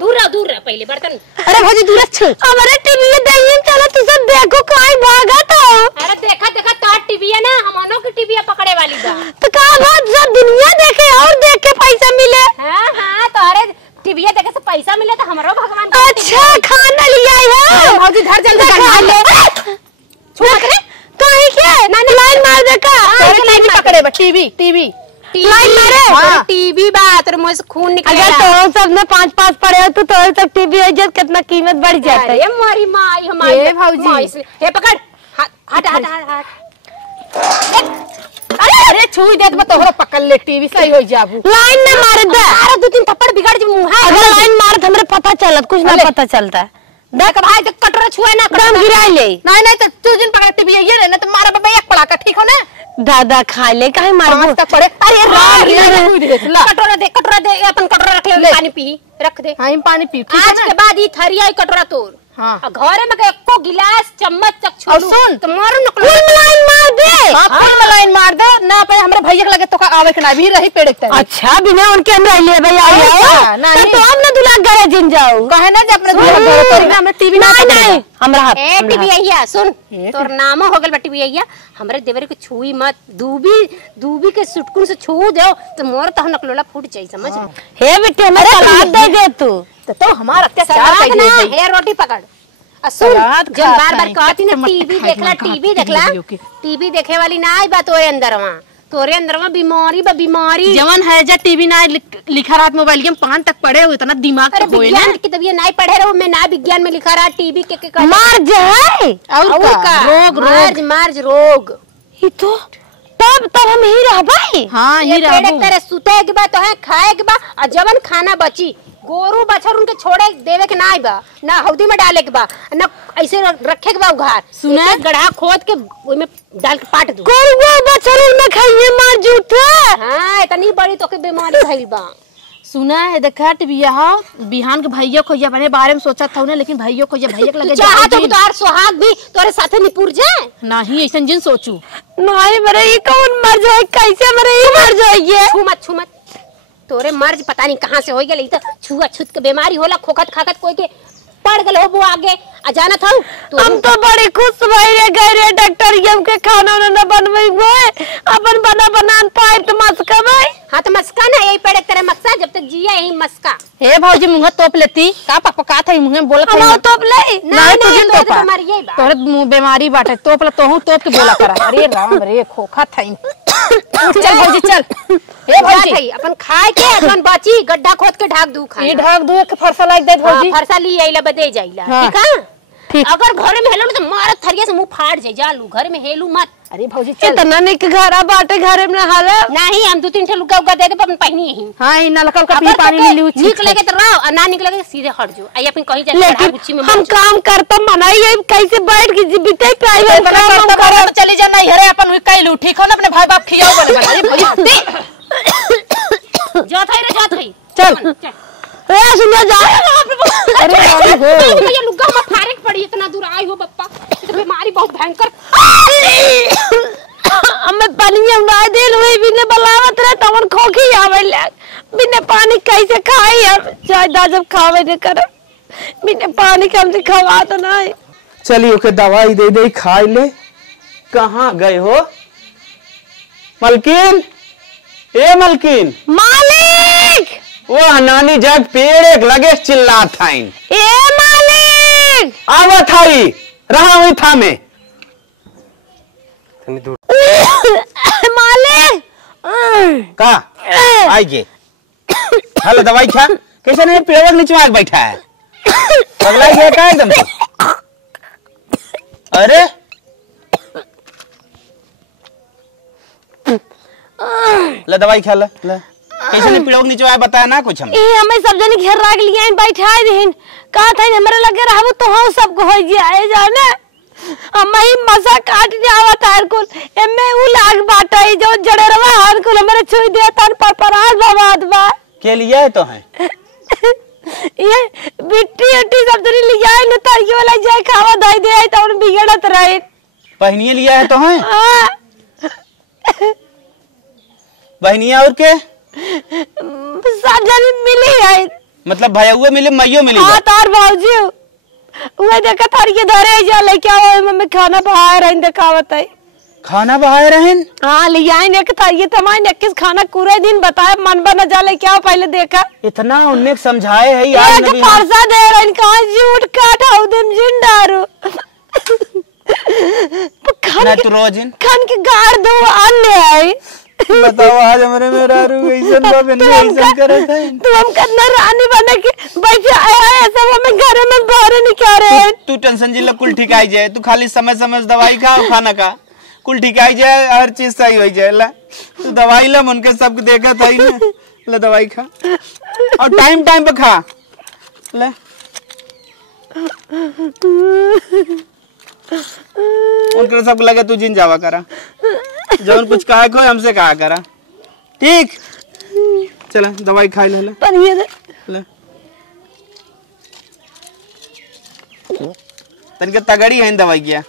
दूर रह पहले बर्तन अरे भौजी दूर छ हमारे टीवी में देखिए चलो तू सब देखो काई भागा तो अरे देखा तो टीवी है ना हमनो की टीवी पकड़े वाली बा तो का बात सब दुनिया देखे और देख के पैसा मिले हां तो अरे टीवी देखे से पैसा मिले तो हमरो भगवान अच्छा खाना लिया है भौजी घर जल्दी खा ले छुआ करे काहे के ना लाइन मार दे का टीवी पकड़े बा टीवी लाइन मारे टीवी बात और मुंह से खून निकलेगा अगर तो सब में 5-5 पड़े हो तो तक टीवी इज्जत कितना कीमत बढ़ जाता है ये हमारी माई हमारी ये भौजी ये पकड़ हट अरे छुई देत बा तोहरा पकड़ ले टीवी सही हो जाबू लाइन में मार दे अरे 2-3 थप्पड़ बिगड़ जे मुंह है अगर लाइन मार हमरे पता चलत कुछ ना पता चलता देख भाई तो कटोरा छुए ना कदम गिरा ले नहीं तो तू जिन पकड़ टीवी ये ना तो मारा बाबा एक पड़ा का ठीक हो ना दादा खा ले काहे मार तक पड़े अरे कटोरा दे अपन कटोरा रख ले पानी पी रख दे हां पानी पी आज के बाद ई थरिया ई कटोरा तोड़ हां घरे में एको गिलास चम्मच तक छोड़ सुन तो मारो न लाइन मार दे हां फुल लाइन मार दे ना पे हमरे भैया के लगे तो का आवे के ना भी रही पेड़ के अच्छा बिना उनके हम रह ले भैया तो हम ना दुला घरे जिन जाओ कहे ना जे अपने घर तोरी ना हमरे टीवी ना नहीं हमरा ए टीवी आइया सुन तोर नाम हो गल टीवी आइया हमरे देवर के छुई मत दूबी के सुटकुन से छू दो तो मोर तो नकलोला फूट जाई समझ हे बेटे हमें सलाद दे दे तू तो हमारा अत्याचार कर ना हे रोटी पकड़ सुन जब बार कहती ना टीवी देखला टीवी देखे वाली ना आई बा तोरे अंदरवा बीमारी जवन है जा टीवी ना लिखा रात मोबाइल के 5 तक पढ़े हो इतना दिमाग तो होए ना कि तब ये नहीं पढ़े रहो मैं ना विज्ञान में लिखा रहा टीवी के मार जाए और का रोग ही तो तब हम ही रहबाई हां ये पेड़े तरह सुते के बाद तो है खाए के बाद और जवन खाना बची गोरू बछर उनके छोड़े देवे के ना बा ना हौदी में डाले के बा ना ऐसे रखे के बा उघार सुना गड्ढा खोद के ओइ में डाल के पाट दो गोरू बछर में खाइए मार जूठा हां इतनी बड़ी तो के बीमारी भइल बा सुना है देखा टीवी यहाँ बिहान के भैया को अपने बारे में सोचा था लेकिन भैया को भैया लगे चाहा तो तोर सुहाग भी तोरे साथे निपुर जाए नहीं ऐसा जिन सोचू नहीं मरे ये कौन मर जाए कैसे मरे ये मर जाइए छू मत तोरे मर्ज पता नहीं कहां से हो गया तो छुआ छुत के बीमारी होला खोखत खाकत कोई के पड़ गल हो आगे अजाना था हम तो बड़ी खुश भई रे गए रे डॉक्टर यम के खाना न बनवई हुए अपन बनान पाए तो मस्का भाई हां तो मस्का ना यही पेड़ तेरे मक्सा जब तक जिया यही मस्का हे भौजी मुंह तोप लेती का पापा का था मुंह में बोलत हम तोप ले नहीं तो जिन तो बीमारी यही बा तोरे मुंह बीमारी बाटे तोप ले तोहू तोप के बोला करा अरे राम रे खोखा था चल भौजी चल। हे भौजी अपन खाए के अपन बची गड्ढा खोद के ढाक दू खा ये ढाक दू एक फरसा लाग दे भौजी। फरसा ली आइला बदे जाइला हाँ। ठीक है ठीक। अगर घर में हेलो ना तो मारत थरिया से मुंह फाड़ जाए जालू घर में हेलू मत। अरे भौजी चल। इतना नहीं के घर बाटे घरे में हाले नहीं हम 2-3 ठे लुगा उगा दे दे अपन पहनी यही हां ई नलकल का पी पानी मिली उची निकले के तो रहो और ना निकले के सीधे हट जाओ आई अपन कहीं जाके लेकिन गुच्ची में हम काम करता मनाई है कैसे बैठ के बिते प्राइवेट काम हम कर कर चली जा नहीं हरे अपन हुई कैलू ठीक हो ना अपने भाई बाप खियाओ बोले। अरे भौजी जा थाई रे जा थाई चल। ए सुनिया जा अरे हो ये लुगा में फारे पड़ी इतना दूर आई हो बप्पा तो बीमारी बहुत भयंकर। हमें पानी में ना दिल हुई बिना बलावत रहे तवन खोखी आवे लग बिना पानी कैसे खाई अब ज्यादा जब खावे न कर बिना पानी के हमसे खवा तो नहीं। चलिए ओके दवाई दे दे खाई ले। कहाँ गए हो मलकिन? ए मलकिन मालिक वो नानी जग पेड़ एक लगे चिल्लात थाइन। ए मालिक आवत थाई रहा हुई था में मालिक का आइए हेलो दवाई खा कैसे नहीं पेड़ के नीचे आके बैठा है पगला गया क्या एकदम से? अरे ले दवाई खा ले कैसे नहीं पेड़ों के नीचे आया बताया ना कुछ हम। ए हमें सब जन घेर राख लिया इन बैठा दिन का था हमरे लगे रहबो तो हम सब को हो जाए जाने हम ही मसा काट जावा तार कुल एमे उ लाग बाटा जो जड़रवा हर कुल हमरे छुई दे तन पर पराज बवाद बा के लिए तो है ये बिट्टी अट्टी सब तरी लिया न तारियो वाला जाए खावा दई दे त उन बिगड़त रहे बहनिया लिया है तो है हां बहनिया और के सब जन मिली है मतलब भैया हुए मिले मैयो मिली हां तार बाबूजी वो देखा तार के धरे जा ले क्या वो मम्मी खाना बहा रही दिखावत है खाना बहाए रहन। हाँ लिया ने के तार ये तमाम ने किस खाना पूरे दिन बताए मन बना जाले क्या पहले देखा इतना उन्हें समझाए है यार एक फरसा दे रही कहां झूठ काटा उदम जिंदारू ना तू रोज खान के गाड़ दो अन्य है बताओ आज हमारे मेरा रू ऐसन बाबन ऐसन करत है तू हम करना रानी बने के बैठे आया ऐसा हमें घर में बाहर नहीं क्या रहे तू टेंशन जिला कुल ठीक आई जाए तू खाली समय समय दवाई खा और खाना खा कुल ठीक आई जाए हर चीज सही हो जाए ला तू दवाई ला मन के सब देखा था ना ले दवाई खा और टाइम टाइम पे खा ले उनके सब लगे तू जिन जावा करा जब कुछ कहा को हमसे कहा करा ठीक चला दवाई खा ले पर ये ले तनके तगड़ी है दवाई किया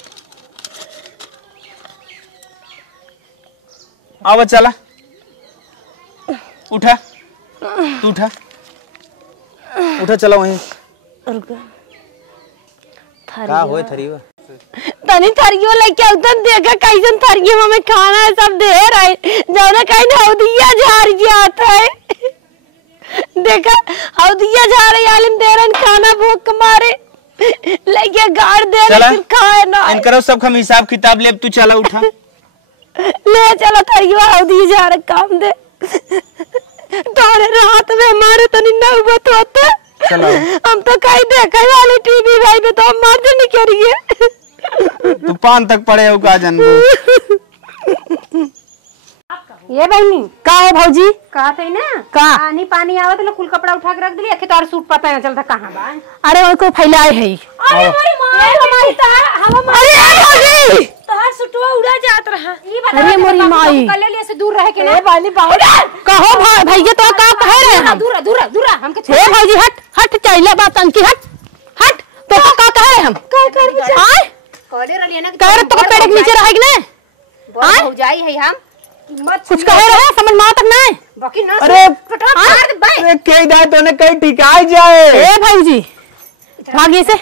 आओ चला उठा तू उठा उठा चला वहीं का होए थरीवा तनी थरियो लेके उतन देखा कैसन थरियो में खाना है सब दे रहे जौना कहीं हौदिया झाड़ जाता है देखा हौदिया झाड़ आलिम दे रहे खाना भूख मारे लेके गाड़ दे रहे खाए ना इनकरो सब हम हिसाब किताब ले तू चला उठा ले चलो थरियो हौदिया झाड़ काम दे तोरे रात में हमारे तनी नौबत होता चलो हम तो कहीं देखे वाले टीवी भाई में तो हम मर्द नहीं करिए तू पान तक पड़े हो का जानबू ये बहनी का है भौजी कहा थे ना का पानी पानी आवत तो कुल कपड़ा उठा के रख दिली अखे तोर सूट पता ना चलता कहां बा। अरे और कोई फैलाए है अरे हमारी मां हमारी तार हम अरे भौजी तोहर सूटवा उड़ा जात रहा ई बता अरे मोरी माई कल लिए से दूर रहे के ना बाली बाहर कहो भाई भैया तो का कह रहे हैं हम दूर दूर दूर हमके हे भौजी हट हट चले बात अंकी हट हट तो का कह रहे हम का कर हां कहले रहलिए ना कह रहे तो पेड़ के नीचे रह गए ना हो जाई है हम मत कुछ कह रहे हैं समझ में तक नहीं बाकी ना अरे पटवा मार दे बे अरे कई दाए तूने कहीं ठिकाई जाए ए भौजी भागिए से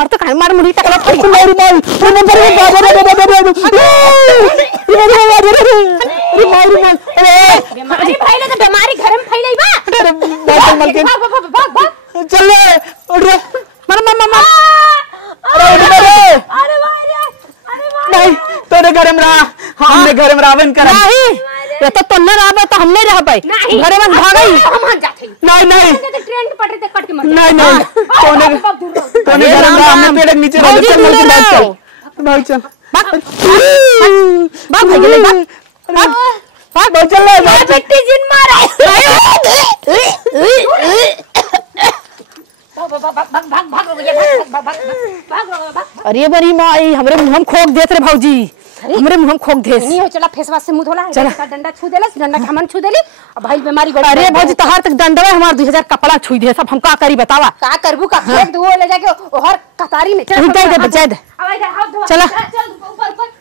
और तो कहीं मार मुड़ी टकरा मेरी माई तूने बड़े बाबा अरे बीमारी फैले तो बीमारी घर में फैले बा अरे मलकिन भाग चल ले उठ रे मर मर मर अरे उठ रे अरे भाई रे अरे भाई नहीं तोरे घर में रहा हमने घर में रावण कर नहीं ये तो न रहबे तो हम नहीं रहबे घरे में भागई हम जाते नहीं नहीं ट्रेन पटरी तक कट के मर नहीं नहीं तोने घर में हमने पेड़ के नीचे रह चल भाग चल भाग भाग भाग चल बेटी जिन मारा अरे बड़ी माई हमरे मुंह में खोक देत रे भौजी हमरे मुंह में खोक देस नहीं हो चला फेस वाश से मुंह धोला डंडा छू देलस डंडा हमन छू देली अब भाई बीमारी गड़ अरे भौजी तहार तक दंडवे हमार 2000 कपड़ा छुई दे सब हम का करी बतावा का करबू का फेंक दो ले जाके ओहर कतारी में चल दे दे बचा दे अब इधर हाथ धो चला। चल ऊपर ऊपर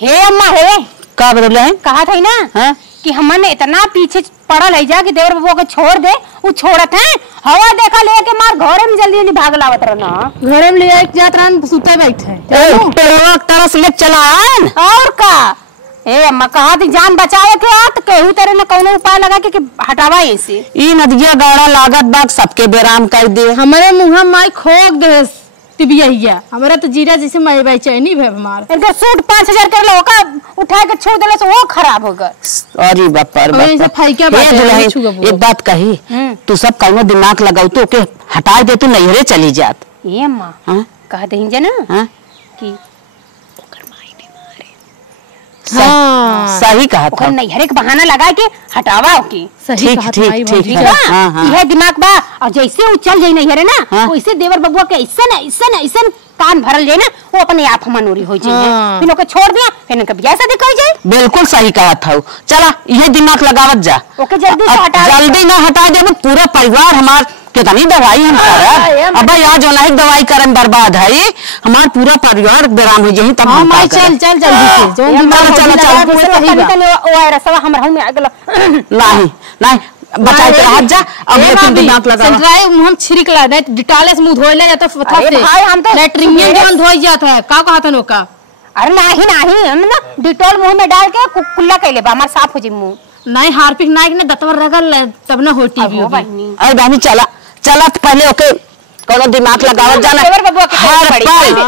हे अम्मा हे का बदले हैं कहा था ना हां कि हमन इतना पीछे पड़ा ले जा कि देवर बबुआ को छोड़ दे वो छोड़त है हवा देखा लेके मार घरे में जल्दी जल्दी भाग लावत रहना घरे में ले एक जातरान सुते बैठे पेड़वा तरह से ले चला और का ए अम्मा कहा थी जान बचावे के आ तो केहू तेरे ने कौनो उपाय लगा के हटावा ऐसे ई नदिया गौड़ा लागत बाग सबके बेराम कर दे। हमारे मुंह माई खोक दे तिबिया हमारा तो जीरा जैसे मई बाई चैनी भे हमार इनका सूट 5000 कर लो का उठा के छोड़ देले से वो खराब हो गए। अरे बाप रे और ऐसे फाइका बाप बाटे, दुल्हन, छुआ बुआ। एक बात कही तू सब कौनो दिमाग लगाऊ तो के हटा दे तू नैहरे चली जात। ये अम्मा हाँ? कह दही जे ना हाँ? कि सही कहा था। ओकर नैहरे के बहाना लगा के हटावा की ठीक ठीक ठीक ठीक है। बा हाँ, हाँ। यह दिमाग बा और जैसे वो चल जाई नैहरे ना हाँ। वैसे देवर बबुआ के ऐसन कान भरल जाए ना वो अपने आप मनोरी हो जाए हाँ। फिर ओके छोड़ दिया फिर इनका ब्याह शादी कर जाए बिल्कुल सही कहा था। चला ये दिमाग लगावत जा। ओके जल्दी से अब हटा जल्दी ना हटा दे पूरा परिवार हमार कितनी दवाई हम करब। अब यार जो नहीं दवाई करम बर्बाद है हमार पूरा परिवार बेराम हो जाही तब हम माई चल चल जल्दी से जो दिमाग चल चल चल ओ रसवा हमरा हूं में आ गेल नहीं नहीं बचा के हाथ जा। अब लेकिन दिमाग लगा संतराय मुंह हम छिड़क ला दे डिटाले से मुंह धोए ले जाता फथा अरे से भाई, हम तो लेटरिन में सुबह- जवन धोई जाता है का कहा था नोका अरे नहीं हम ना डिटॉल मुंह में डाल के कुल्ला कैले बा हमार साफ हो जी मुंह नहीं हार्पिक नाइक ने दतवर रगल तब ना हो टीवी अब बहनी अरे बहनी चला चला तो पहले ओके कोनो दिमाग लगावत जाना। देवर बबुआ के हर पड़ी। पल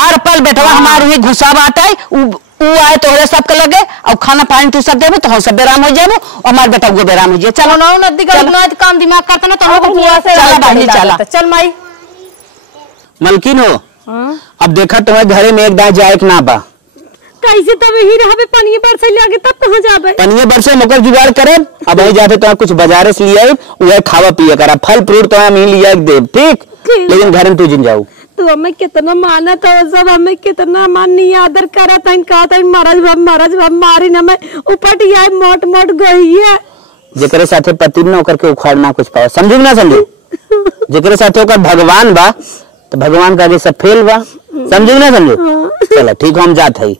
हर पल बेटवा हमारे ही घुसा बात है उ आए तोरे सबके लगे और खाना पानी तू सब देबो तो हम सब बेराम हो जाबो और हमार बेटा को बेराम हो जाए। चलो नौ नदी का इतना काम दिमाग करता ना तो हम बुआ से चल बहनी चला। चल माई मलकिन हो अब देखा तुम्हारे घरे में एक दाय जाए ना बा कैसे तब ही रहबे पानी बरसे लागे तब कहां जाबे पनिया बरसे मकर जुगाड़ करे। अब वही जाते तो कुछ बाजारे से लिया वह खावा पिया करा फल फ्रूट तो हम ही लिया देव ठीक लेकिन घर में तू जिन जाऊ तो हमें कितना माना था सब हमें कितना माननी आदर करा था कहा था महाराज बाब मारी ना मैं उपट आए मोट मोट गई है जेकरे साथे पति न होकर के उखाड़ना कुछ पाओ समझू ना समझू जेकरे साथे होकर भगवान बा तो भगवान का सब फेल बा समझू ना समझू। चलो ठीक हम जात है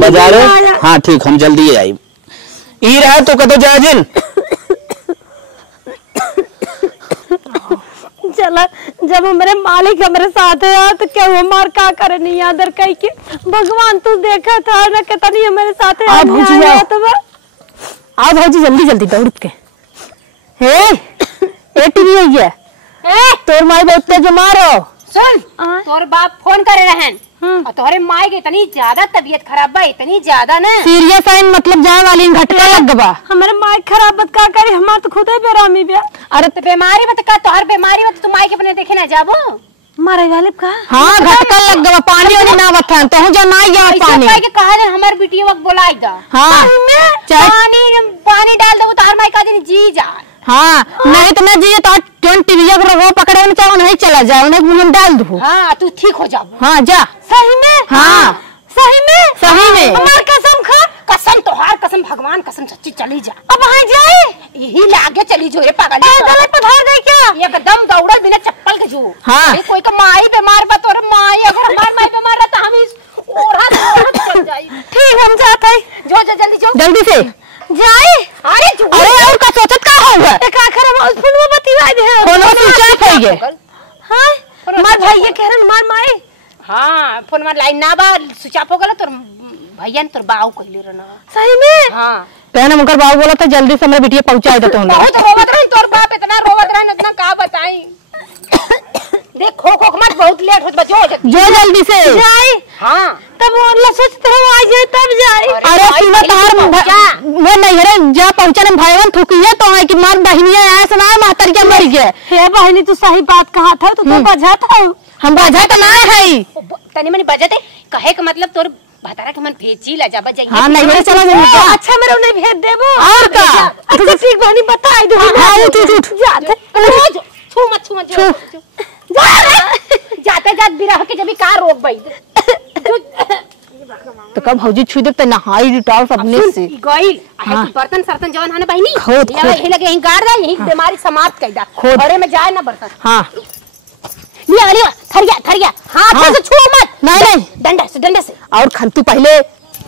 बाजारे। हाँ ठीक हम जल्दी आई ई रहा तो कतो जाए जिन चला जब हमारे मालिक हमारे साथ है तो क्या वो मार का करे नहीं आदर कह के भगवान तू देखा था ना कितनी हमारे साथ है आओ भौजी जल्दी जल्दी दौड़ के हे ए टीवी आई है तोर माई बहुत तेज मारो सुन तोर बाप फोन करे रहन और तोहरे माई के इतनी ज्यादा तबीयत खराब बा इतनी ज्यादा ना सीरियस आइन मतलब जाए वाली घटना लग गवा हमारे माई खराब बत का करे हमार तो खुद ही बेरामी बे अरे तो बीमारी बता का तोहर बीमारी बता तू माई के अपने देखे ना जाबो मारे वाले का हाँ घटका लग गवा पानी वाली ना बता तो जा ना जा पानी पानी के कहा जे हमर बिटिया वक्त बोलाई दा हाँ पानी डाल दो तोहर माई का दिन जी जा हाँ नहीं तो मैं जी तो टीवी वो पकड़े में चाहो नहीं चला जाए उन्हें मुंह में डाल दो। हाँ तू ठीक हो जाबो हाँ जा सही में हाँ सही में हमार कसम खा कसम तोहार कसम भगवान कसम सच्ची चली जा अब वहां जाए यही लागे चली जो रे पागल गले पे धर दे क्या एकदम दौड़ल बिना चप्पल के जो हाँ। अरे कोई का माई बीमार बा तोर माई अगर हमार माई बीमार रहता हम इस ओढ़ा चल जाई ठीक हम जाते जो जल्दी जो जल्दी से जाए अरे जो अरे और का सोचत का होगा एक आखिर हम उस फोन में बतिया दे फोन स्विच ऑफ हो गए हां मार भाई ये कह रहे मार माई हां फोन में लाइन ना बा स्विच ऑफ हो गला तोर भैया ने तोर बाऊ कहले रहना सही में हां कहना मुकर बाबू बोला था जल्दी से मेरे बिटिया पहुंचा दे तो बहुत रोवत रही तोर बाप इतना रोवत रही इतना का बताई देख खो खो मत बहुत लेट होत बा जो जो जल्दी से जाए हां तब वो सोचते हो आ जाए तब जाए। अरे सुनो तोहर वो नहीं है जा पहुंचने भाईवन थुकिए तो है कि मार बहनिया आए सुना महतर के मर गए। हे बहनी तू सही बात कहा था तो बजात है हम बजा तो ना है तनी मनी बजते कहे का मतलब तोर भतारा के मन भेजी ला जा बजाई। हां नहीं है चलो जा। अच्छा मेरे उन्हें भेज देबो और का अच्छा ठीक बहनी बता दो। हां उठ जा छू मत जाते जात बिरह के जब का रोक बई तो कब भौजी छू दे त नहाई रिटाव अपने से गइल आ बर्तन सर्तन जवन हने बहिनी खोद यही लगे यही गाड़ दे यही बीमारी समाप्त कर दा घरे में जाए ना बर्तन। हां लिया थरिया हाथ से छुओ मत। नहीं डंडा से और खंतु पहले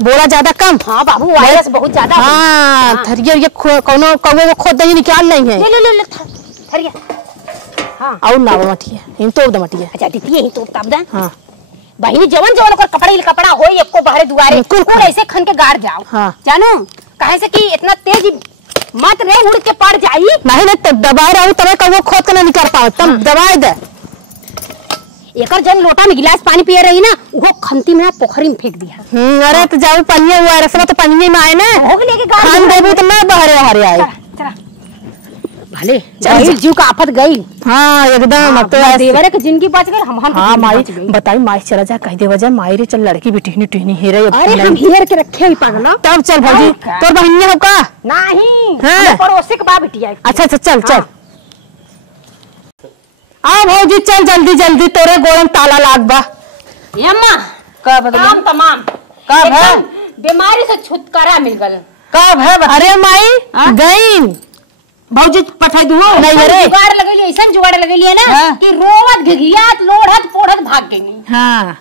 बोला ज्यादा कम। हां बाबू वायरस बहुत ज्यादा हां थरिया ये कोनो कौवे को खोद नहीं निकाल नहीं है। ले थरिया हां और ना मटिया इन तो दमटिया अच्छा दीदी यही तो तब दा हां बहिनी जवन ओकर कपड़ा होई एको बाहर दुआरे कुल ऐसे खन के गाड़ जाओ। हां जानू काहे से कि इतना तेज मत रे उड़ के पड़ जाई। नहीं तब दबाए रहू तबे कौवे खोद के ना निकाल पाओ तुम दबाए दे। एकर जन लोटा में गिलास पानी पिए रही ना वो खंती में पोखरी में फेंक दिया। अरे तो जाओ पनिया हुआ रसवा तो पनिया में आए ना हो लेके गाड़ खान देबू तो मैं बहरे हरे आए। चला भले चल जीव का आफत गई। हां एकदम अब तो देवरे के जिंदगी बच गई हम हां माई बताई माई चला जा कह दे वजह माई रे चल लड़की बिटिहनी टिहनी हे रे। अरे हम हियर के रखे ही पागल तब चल भौजी तोर बहनिया हो का नहीं हाँ। पड़ोसी के बा बिटिया। अच्छा चल आ भौजी चल जल्दी तोरे गोड़न ताला लाग बा। ये अम्मा का काम तमाम कब है बीमारी से छुटकारा मिल गल। कब है अरे माई गईन भौजी पठाई दू नहीं रे जुगाड़ लगेली ऐसा जुगाड़ लगेली है ना हाँ। कि रोवत घिघियात लोढ़त पोढ़त भाग गई। हां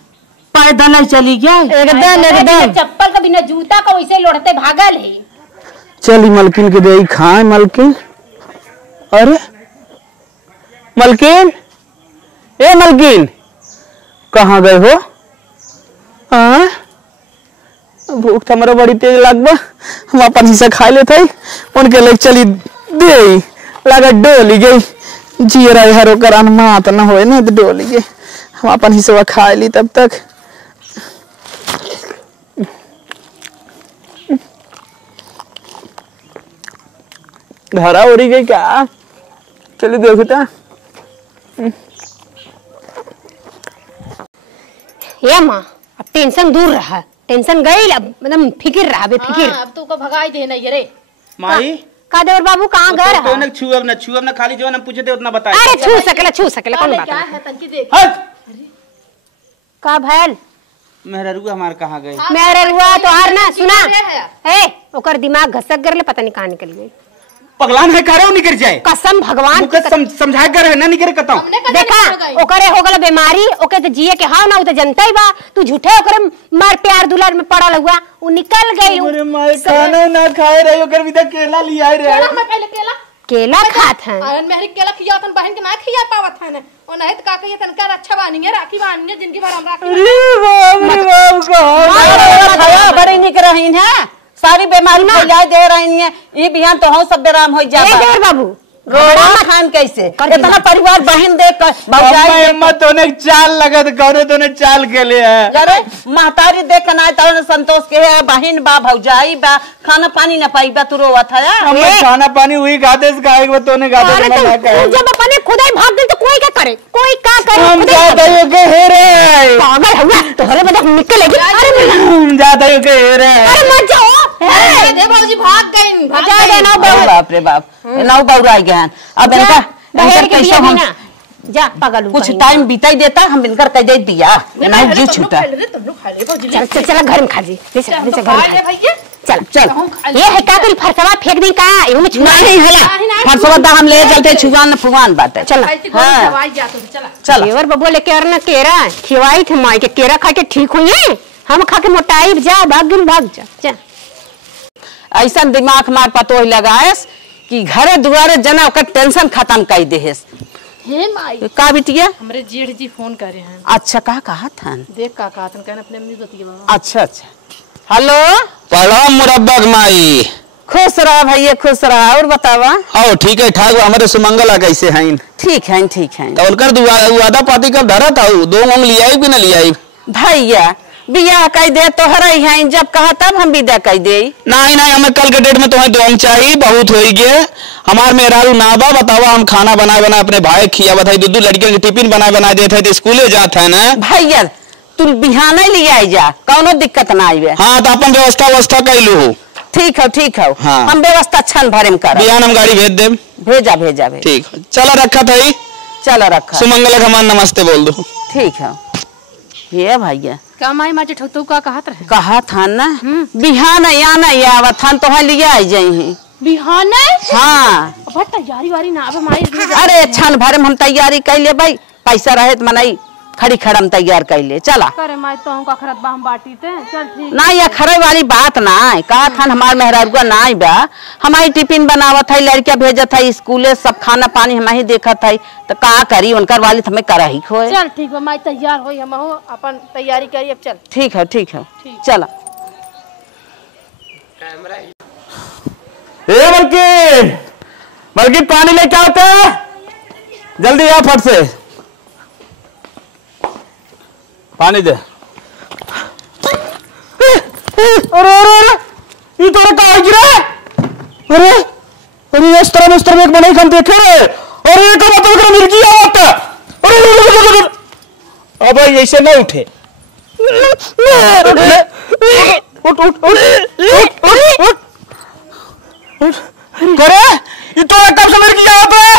पैदल नहीं चली क्या एकदम चप्पल का बिना जूता का वैसे लोढ़ते भागल है। चली मलकिन के दे खाए मलकिन। अरे मलकिन ए मलकिन कहाँ गए हो? हाँ भूख तो हमारा बड़ी तेज लगबा हम अपन हिस्सा खा लेते उनके ले चली दे लगा डोली गई जी रहे हरो करान मात ना होए ना तो डोली गई हम अपन हिस्सा खा ली तब तक। घरा उड़ी गई क्या? चलिए देखता ये माँ अब टेंशन दूर रहा टेंशन गई अब मतलब फिक्र रहा बेफिक्र। अब तू को भगाई दे नहीं रे माई का देवर बाबू कहाँ गए रहा? तो न छुअब न खाली जो हम पूछे थे उतना बताए। अरे छू सकेला कौन बात क्या है? है तंकी देख हट का भैल मेहरारू हमार कहाँ गए? मेरे रुआ तो हार ना सुना ए ओकर दिमाग घसक गरले पता नहीं कहाँ निकल गई। पगलान है कारे निकल जाए कसम भगवान मुके समझा कर है ना निकल कता देखा ओकरे हो गल बीमारी ओके तो जिए के हां ना उ तो जनता ही बा तू झूठे ओकरे मार प्यार दुलार में पड़ल हुआ उ निकल गई। अरे माई खाना ना खाए रही ओकर भी केला लिया रे केला मैं पहले केला खात है अरे मेरी केला खियातन बहन के ना खिया पावत है ना और नहीं तो का कहिए तनका अच्छा बानी है राखी बानी है जिंदगी भर हम राखी। अरे बाप रे खाया बड़ी निक रही है सारी बीमारी फैला दे रही है ये बिहान तो हम सब बेराम हो जाए। देवर बाबू रोड़ा खान कैसे इतना परिवार बहन देख कर भौजाई अम्मा तोने चाल लगत कौनो तोने चाल के लिए है। अरे महतारी देख के ना तोने संतोष के है बहन बा भौजाई बा खाना पानी न पाई बा तू रोवत है। हमें खाना पानी हुई गाते से खाए तोने गाते अरे ना कहे जब अपने खुद ही भाग गई तो कोई क्या करे कोई क्या करे हम खुद ही जाते हो के हे रे पागल हुआ तोहरे बदे निकलेगी। अरे हम जाते हो के हे रे अरे मत जाओ दे भौजी भाग गई बचा देना अरे बाप रे बाप नौ बौराई गए अब इनका बहन के कैसे बिया हम बिना जा पागल कुछ टाइम बीता देता हम इनकर कह दे दिया ना जी छूटा तुम लोग खा ले भौजी चल चल घर में खा जी ले चल घर में भैया चल चल ये है का करी फरसवा फेंक दी का एहू में छुआ नहीं हला फरसवा दा हम ले चलते छुगान फुगान बाटे चल हाँ। दवाई जा तो चला चल देवर बबुआ लेके आना केरा खिवाई थे माई के केरा खा के ठीक हुई है हम खा के मोटाई जा भाग जा चल ऐसा दिमाग मार पतो लगाएस कि घरे दुआरे जना ओकर टेंशन खत्म कर देहेस। हे माई का बिटिया हमरे जेठ जी फोन करे हैं अच्छा कहा था देख का कहतन कहना अपने अम्मी बतिया बाबा। अच्छा हेलो प्रणाम मुरब्बक माई। खुश रहा भैया खुश रहा और बतावा। आओ ठीक है ठाक हमारे सुमंगला कैसे हैं? ठीक है तो उनकर वादा पाती कब धरा था 2 अंग लिया भी ना लिया भैया बियाह कह दे तोहरा है जब कहा तब हम विदा कह दे। नहीं नहीं हमें कल के डेट में तुम्हें दोंग चाहिए बहुत हो गए हमार मेहरारू ना बा बतावा हम खाना बनाए बनाए अपने भाई खिया बताई दू लड़कियों के टिफिन बनाए बनाए देते थे स्कूले जाते है ना भैया तू बिहाने ले आई जा कौनो दिक्कत ना आई। हाँ तो अपन व्यवस्था कैलू हो ठीक है हाँ। हम व्यवस्था छन भरे में कर बिहान हम गाड़ी भेज दे भेजा ठीक है चला रखा था चलो रखा सुमंगल हमार नमस्ते बोल दो ठीक है। ये भैया का माई माचे ठोतू का कहत रहे कहा था ना बिहान आना आवत थान तो लिए आई जाई बिहान हाँ अब तैयारी वारी ना अब माई अरे छन भरे में हम तैयारी कर ले भाई पैसा रहे तो मनाई खड़ी खड़म तैयार कर ले चला करे माई तो का खरत बा हम बाटी ते चल ठीक ना या खरे वाली बात ना है कहा था हमार मेहरारुआ ना आई बा हमारी टिफिन बनावत है लड़कियां भेजत है स्कूले सब खाना पानी हम ही देखत है तो का करी उनकर वाली हमें करा ही खोए। चल ठीक बा माई तैयार होई हम हो अपन तैयारी करी अब चल ठीक है चला ए बल्कि पानी लेके आते जल्दी आ फट से पानी दे। अरे ये तो कहा गिरा अरे इस तरह एक बनाई हम देखे अरे ये का मतलब मिर्गी आवत अरे अब ऐसे ना उठे करे ये तो कब से मिर्गी आवत है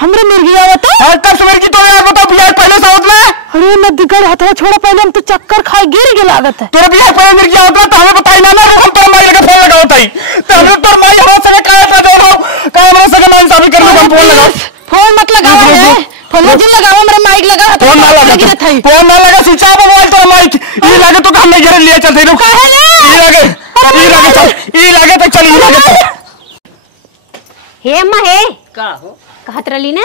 हमरे मिर्गी आवत है कब से मिर्गी तो यार बताओ बियाह पहले से आवत में अरे मैं दिगड़ हाथवा छोड़ा पहले हम तो चक्कर खाए गिर गे लागत है तोरा बियाह पहले मिर्गी आवत तो हमें बताई ना हम तोर माई लगे फोन लगावत है तो हम तोर माई हमरा संगे काहे पे जाओ का हमरा संगे ना इंसाफी कर हम फोन लगाओ फोन मत लगाओ है फोन मत लगाओ मेरा माइक लगा फोन ना लगा फोन ना लगा स्विच ऑफ मोबाइल तोर माइक ई लगे तो हम नहीं घर लिए चलते रुक ई लगे तो चल ई लगे हे अम्मा हे का हो कहत रही ना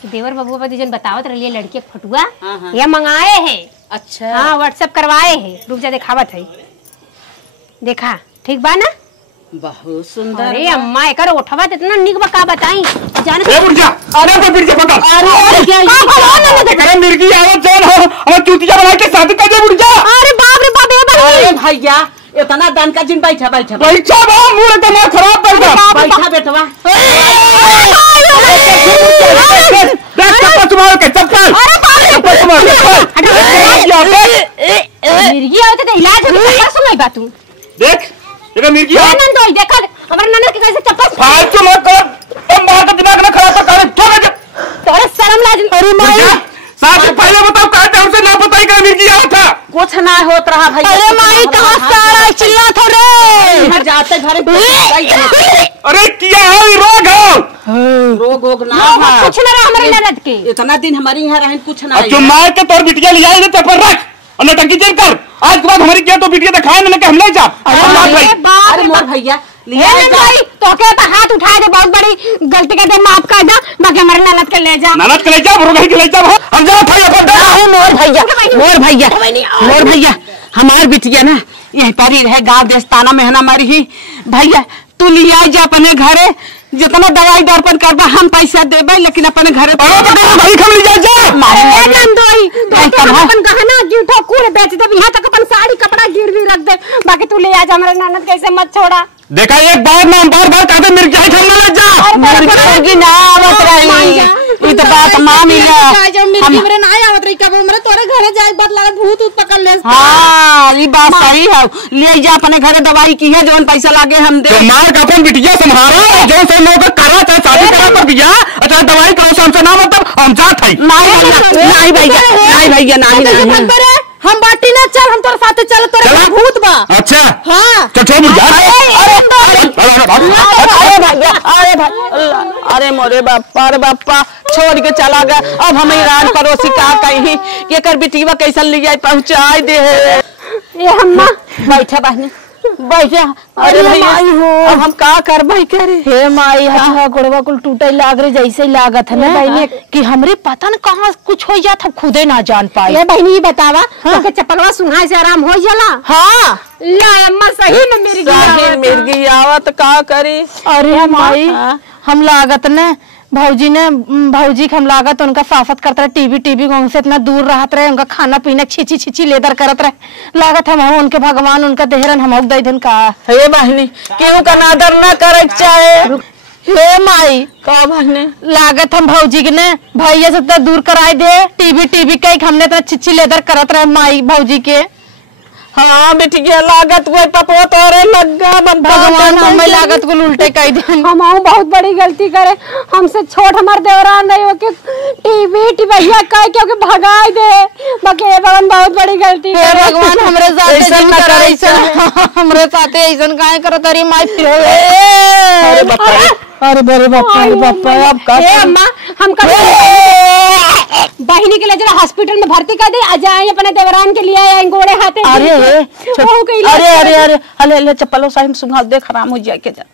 कि देवर बबुआ पर जन बतावत रही लड़की के फटुआ ये मंगाए है। अच्छा हाँ व्हाट्सएप करवाए है रुक जा दिखावत है देखा ठीक बा ना बहुत सुंदर। अरे अम्मा एकर उठवा इतना निक बा का बताई जाने ए बुढ़िया अरे तो बुढ़िया पकड़ अरे क्या अरे मिर्गी आवत जान हो हम चूतिया बना के शादी कर दे बुढ़िया अरे बाप रे बाप अरे भैया इतना दान का जिन बैठा बैठा बा मुंह तो मैं खराब कर दा बैठा बेटवा देख चप्पल तुम्हारे के चप्पल मिर्गी आवत तो इलाज कर सुनाई बा तू देख देखो मिर्गी आ नंद तो देखा हमारे ननद के कैसे चप्पल फालतू मत कर तुम मार का दिमाग ना खराब कर ठोक दे तोरे शर्म लाज अरे माई साहब पहले बताओ कहते हमसे ना बताई कि मिर्गी आया था कुछ ना होत रहा भैया। अरे माई कहां सारा चिल्ला थो रे घर जाते घर अरे क्या है रोग है रोग ना कुछ ना रहा हमारे ननद के इतना दिन हमारी यहाँ रहन कुछ ना अब तुम मार के तोर बिटिया ले आई ते पर रख और नटंकी चल कर आज के बाद हमारी क्या तो बिटिया दिखाए मैंने कि हम ले जा अरे बाप रे मोर भैया ले भाई तो के तो हाथ उठाए दे बहुत बड़ी गलती कर दे माफ कर दे बाकी हमारे ननद के ले जा ननद के ले जा रोग के ले जा हम जा भाई अपन मोर भैया हमार बिटिया ना यही पर ही रहे गाँव देस्ताना में है ना हमारी ही भैया तू ले आई जा अपने घरे जितना दवाई दर्पण करबा हम पैसा देबे लेकिन अपने घरे भाई खम ले जा मारे नंदोई तो अपन गहना गिरठो कूड़ बेच दे यहां तक अपन साड़ी कपड़ा गिरवी रख दे बाकी तू ले आ जा हमारे ननद कैसे मत छोड़ा देखा एक बार ना बार बार कहते मिर्गी आई खम ले जा मिर्गी ना आवत रही ई तो बात मामी जाय जब मिर्गी मरे ना आवत रही कब मरे तोरे घरे जाय बात लागत भूत उत पकड़ ले हां ई बात सही है ले जा अपने घरे दवाई की है जोन पैसा लागे हम दे तो मार का अपन बिटिया संभालो जो से लोग करा चाहे शादी करा पर बिया अच्छा दवाई करो हमसे ना मतलब हम जात है नहीं भैया नहीं हम बाटी ना चल हम तोरे साथे चल तोरे घर भूत बा अच्छा हां तो छोड़ जा अरे भाई अरे मोरे बापा छोड़ के चला गया अब हम ईरान पड़ोसी का कहीं ये कर बिटिया कैसा ले जाए पहुंचाई दे ये अम्मा बैठा बहनी बैठा अरे भैया अब हम का करबई करे हे माई हाथ गोड़वा कुल टूटे लाग रे जैसे लागत है ना कि हमरे पता न कहां कुछ हो जात हम खुदे ना जान पाए ये बहनी ये बतावा तो के चप्पलवा सुनाए से आराम हो जाला हां ला अम्मा सही में मिर्गी आवत का करी अरे माई हम लागत न भौजी ने भौजी के हम लागत उनका सासत करते रहे, टीवी टीवी को उनसे इतना दूर रहत रहे, उनका खाना पीना छिची छिची लेदर करत रहे। लागत हम उनके भगवान उनका देहरन हम दे दिन का। हे बहनी केहू का नादर ना करे के चाहे। हे माई का बहनी लागत हम भौजी के ने भैया से तो दूर कराई दे, टीवी टीवी कई हमने इतना छिची लेदर करत रहे माई भौजी के। हाँ बेटिया लागत वो पपो तोरे लगा भगवान हमें लागत को उल्टे कह दे। हम बहुत बड़ी गलती करे, हमसे छोट हमार देवरान नहीं हो के टीवी टिवैया कह के भगाई दे, बाकी ये भगवान बहुत बड़ी गलती हे करे। भगवान हमरे साथे ऐसन जिन ना करे करे ऐसन हमरे साथे ऐसन काहे करत रही माई फिर अरे बापा अरे बड़े बापा रे बापा अब का ए अम्मा हम कब बहिनी के लिए जरा हॉस्पिटल में भर्ती कर दे, आ जाए अपने देवरान के लिए आए गोड़े हाथे। अरे ओहू के इलाज अरे कर अरे दे। अरे हले ले चप्पलों साहिम सुंघा दे खराब हो जाए के जा।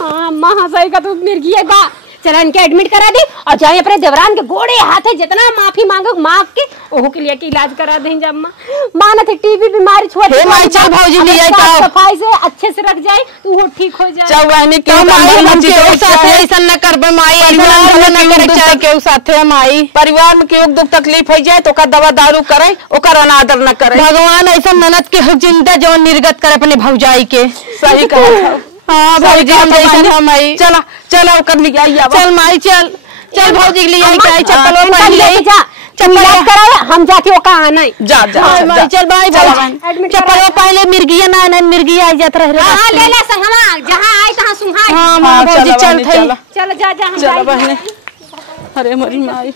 हाँ अम्मा हाँ सही का तू मिर्गी है बा, चला इनके एडमिट करा दे और जाए अपने देवरान के गोड़े हाथे जितना माफी मांगो मांग के ओहू के लिए के इलाज करा दे अम्मा। माना थे टीबी बीमारी छोड़ हे माई चल भौजी ले आई साफ तो सफाई से अच्छे से रख जाए तो वो ठीक हो जाए। चल बहनी के हम केहू साथे ऐसन न करबे माई, ऐसन न करे चाहे केहू साथे माई। परिवार में केहू दुख तकलीफ हो जाए तो ओकर दवा दारू करे, ओकर अनादर न करे। भगवान ऐसा ननद के जिंदा जो निर्गत करे अपने भौजाई के। सही कहा। हाँ भौजी हम जैसन हम माई। चला चला ओकर ले आई आवा। चल माई चल चल भौजी के लिए आई के आई चप्पल इनका पहन लेके ले जा, इलाज कराया हम जाके ओका आना है। जा जा हाय माई चल भाई चला भौजी चप्पल पहले मिर्गिया ना मिर्गी आई जात रहे। हाँ ले ले संगवा, जहाँ आए तहाँ सुहाए। हाँ मां भौजी चल थई चला चल जा जा हम चला जाए। बहनी। अरे मरी माई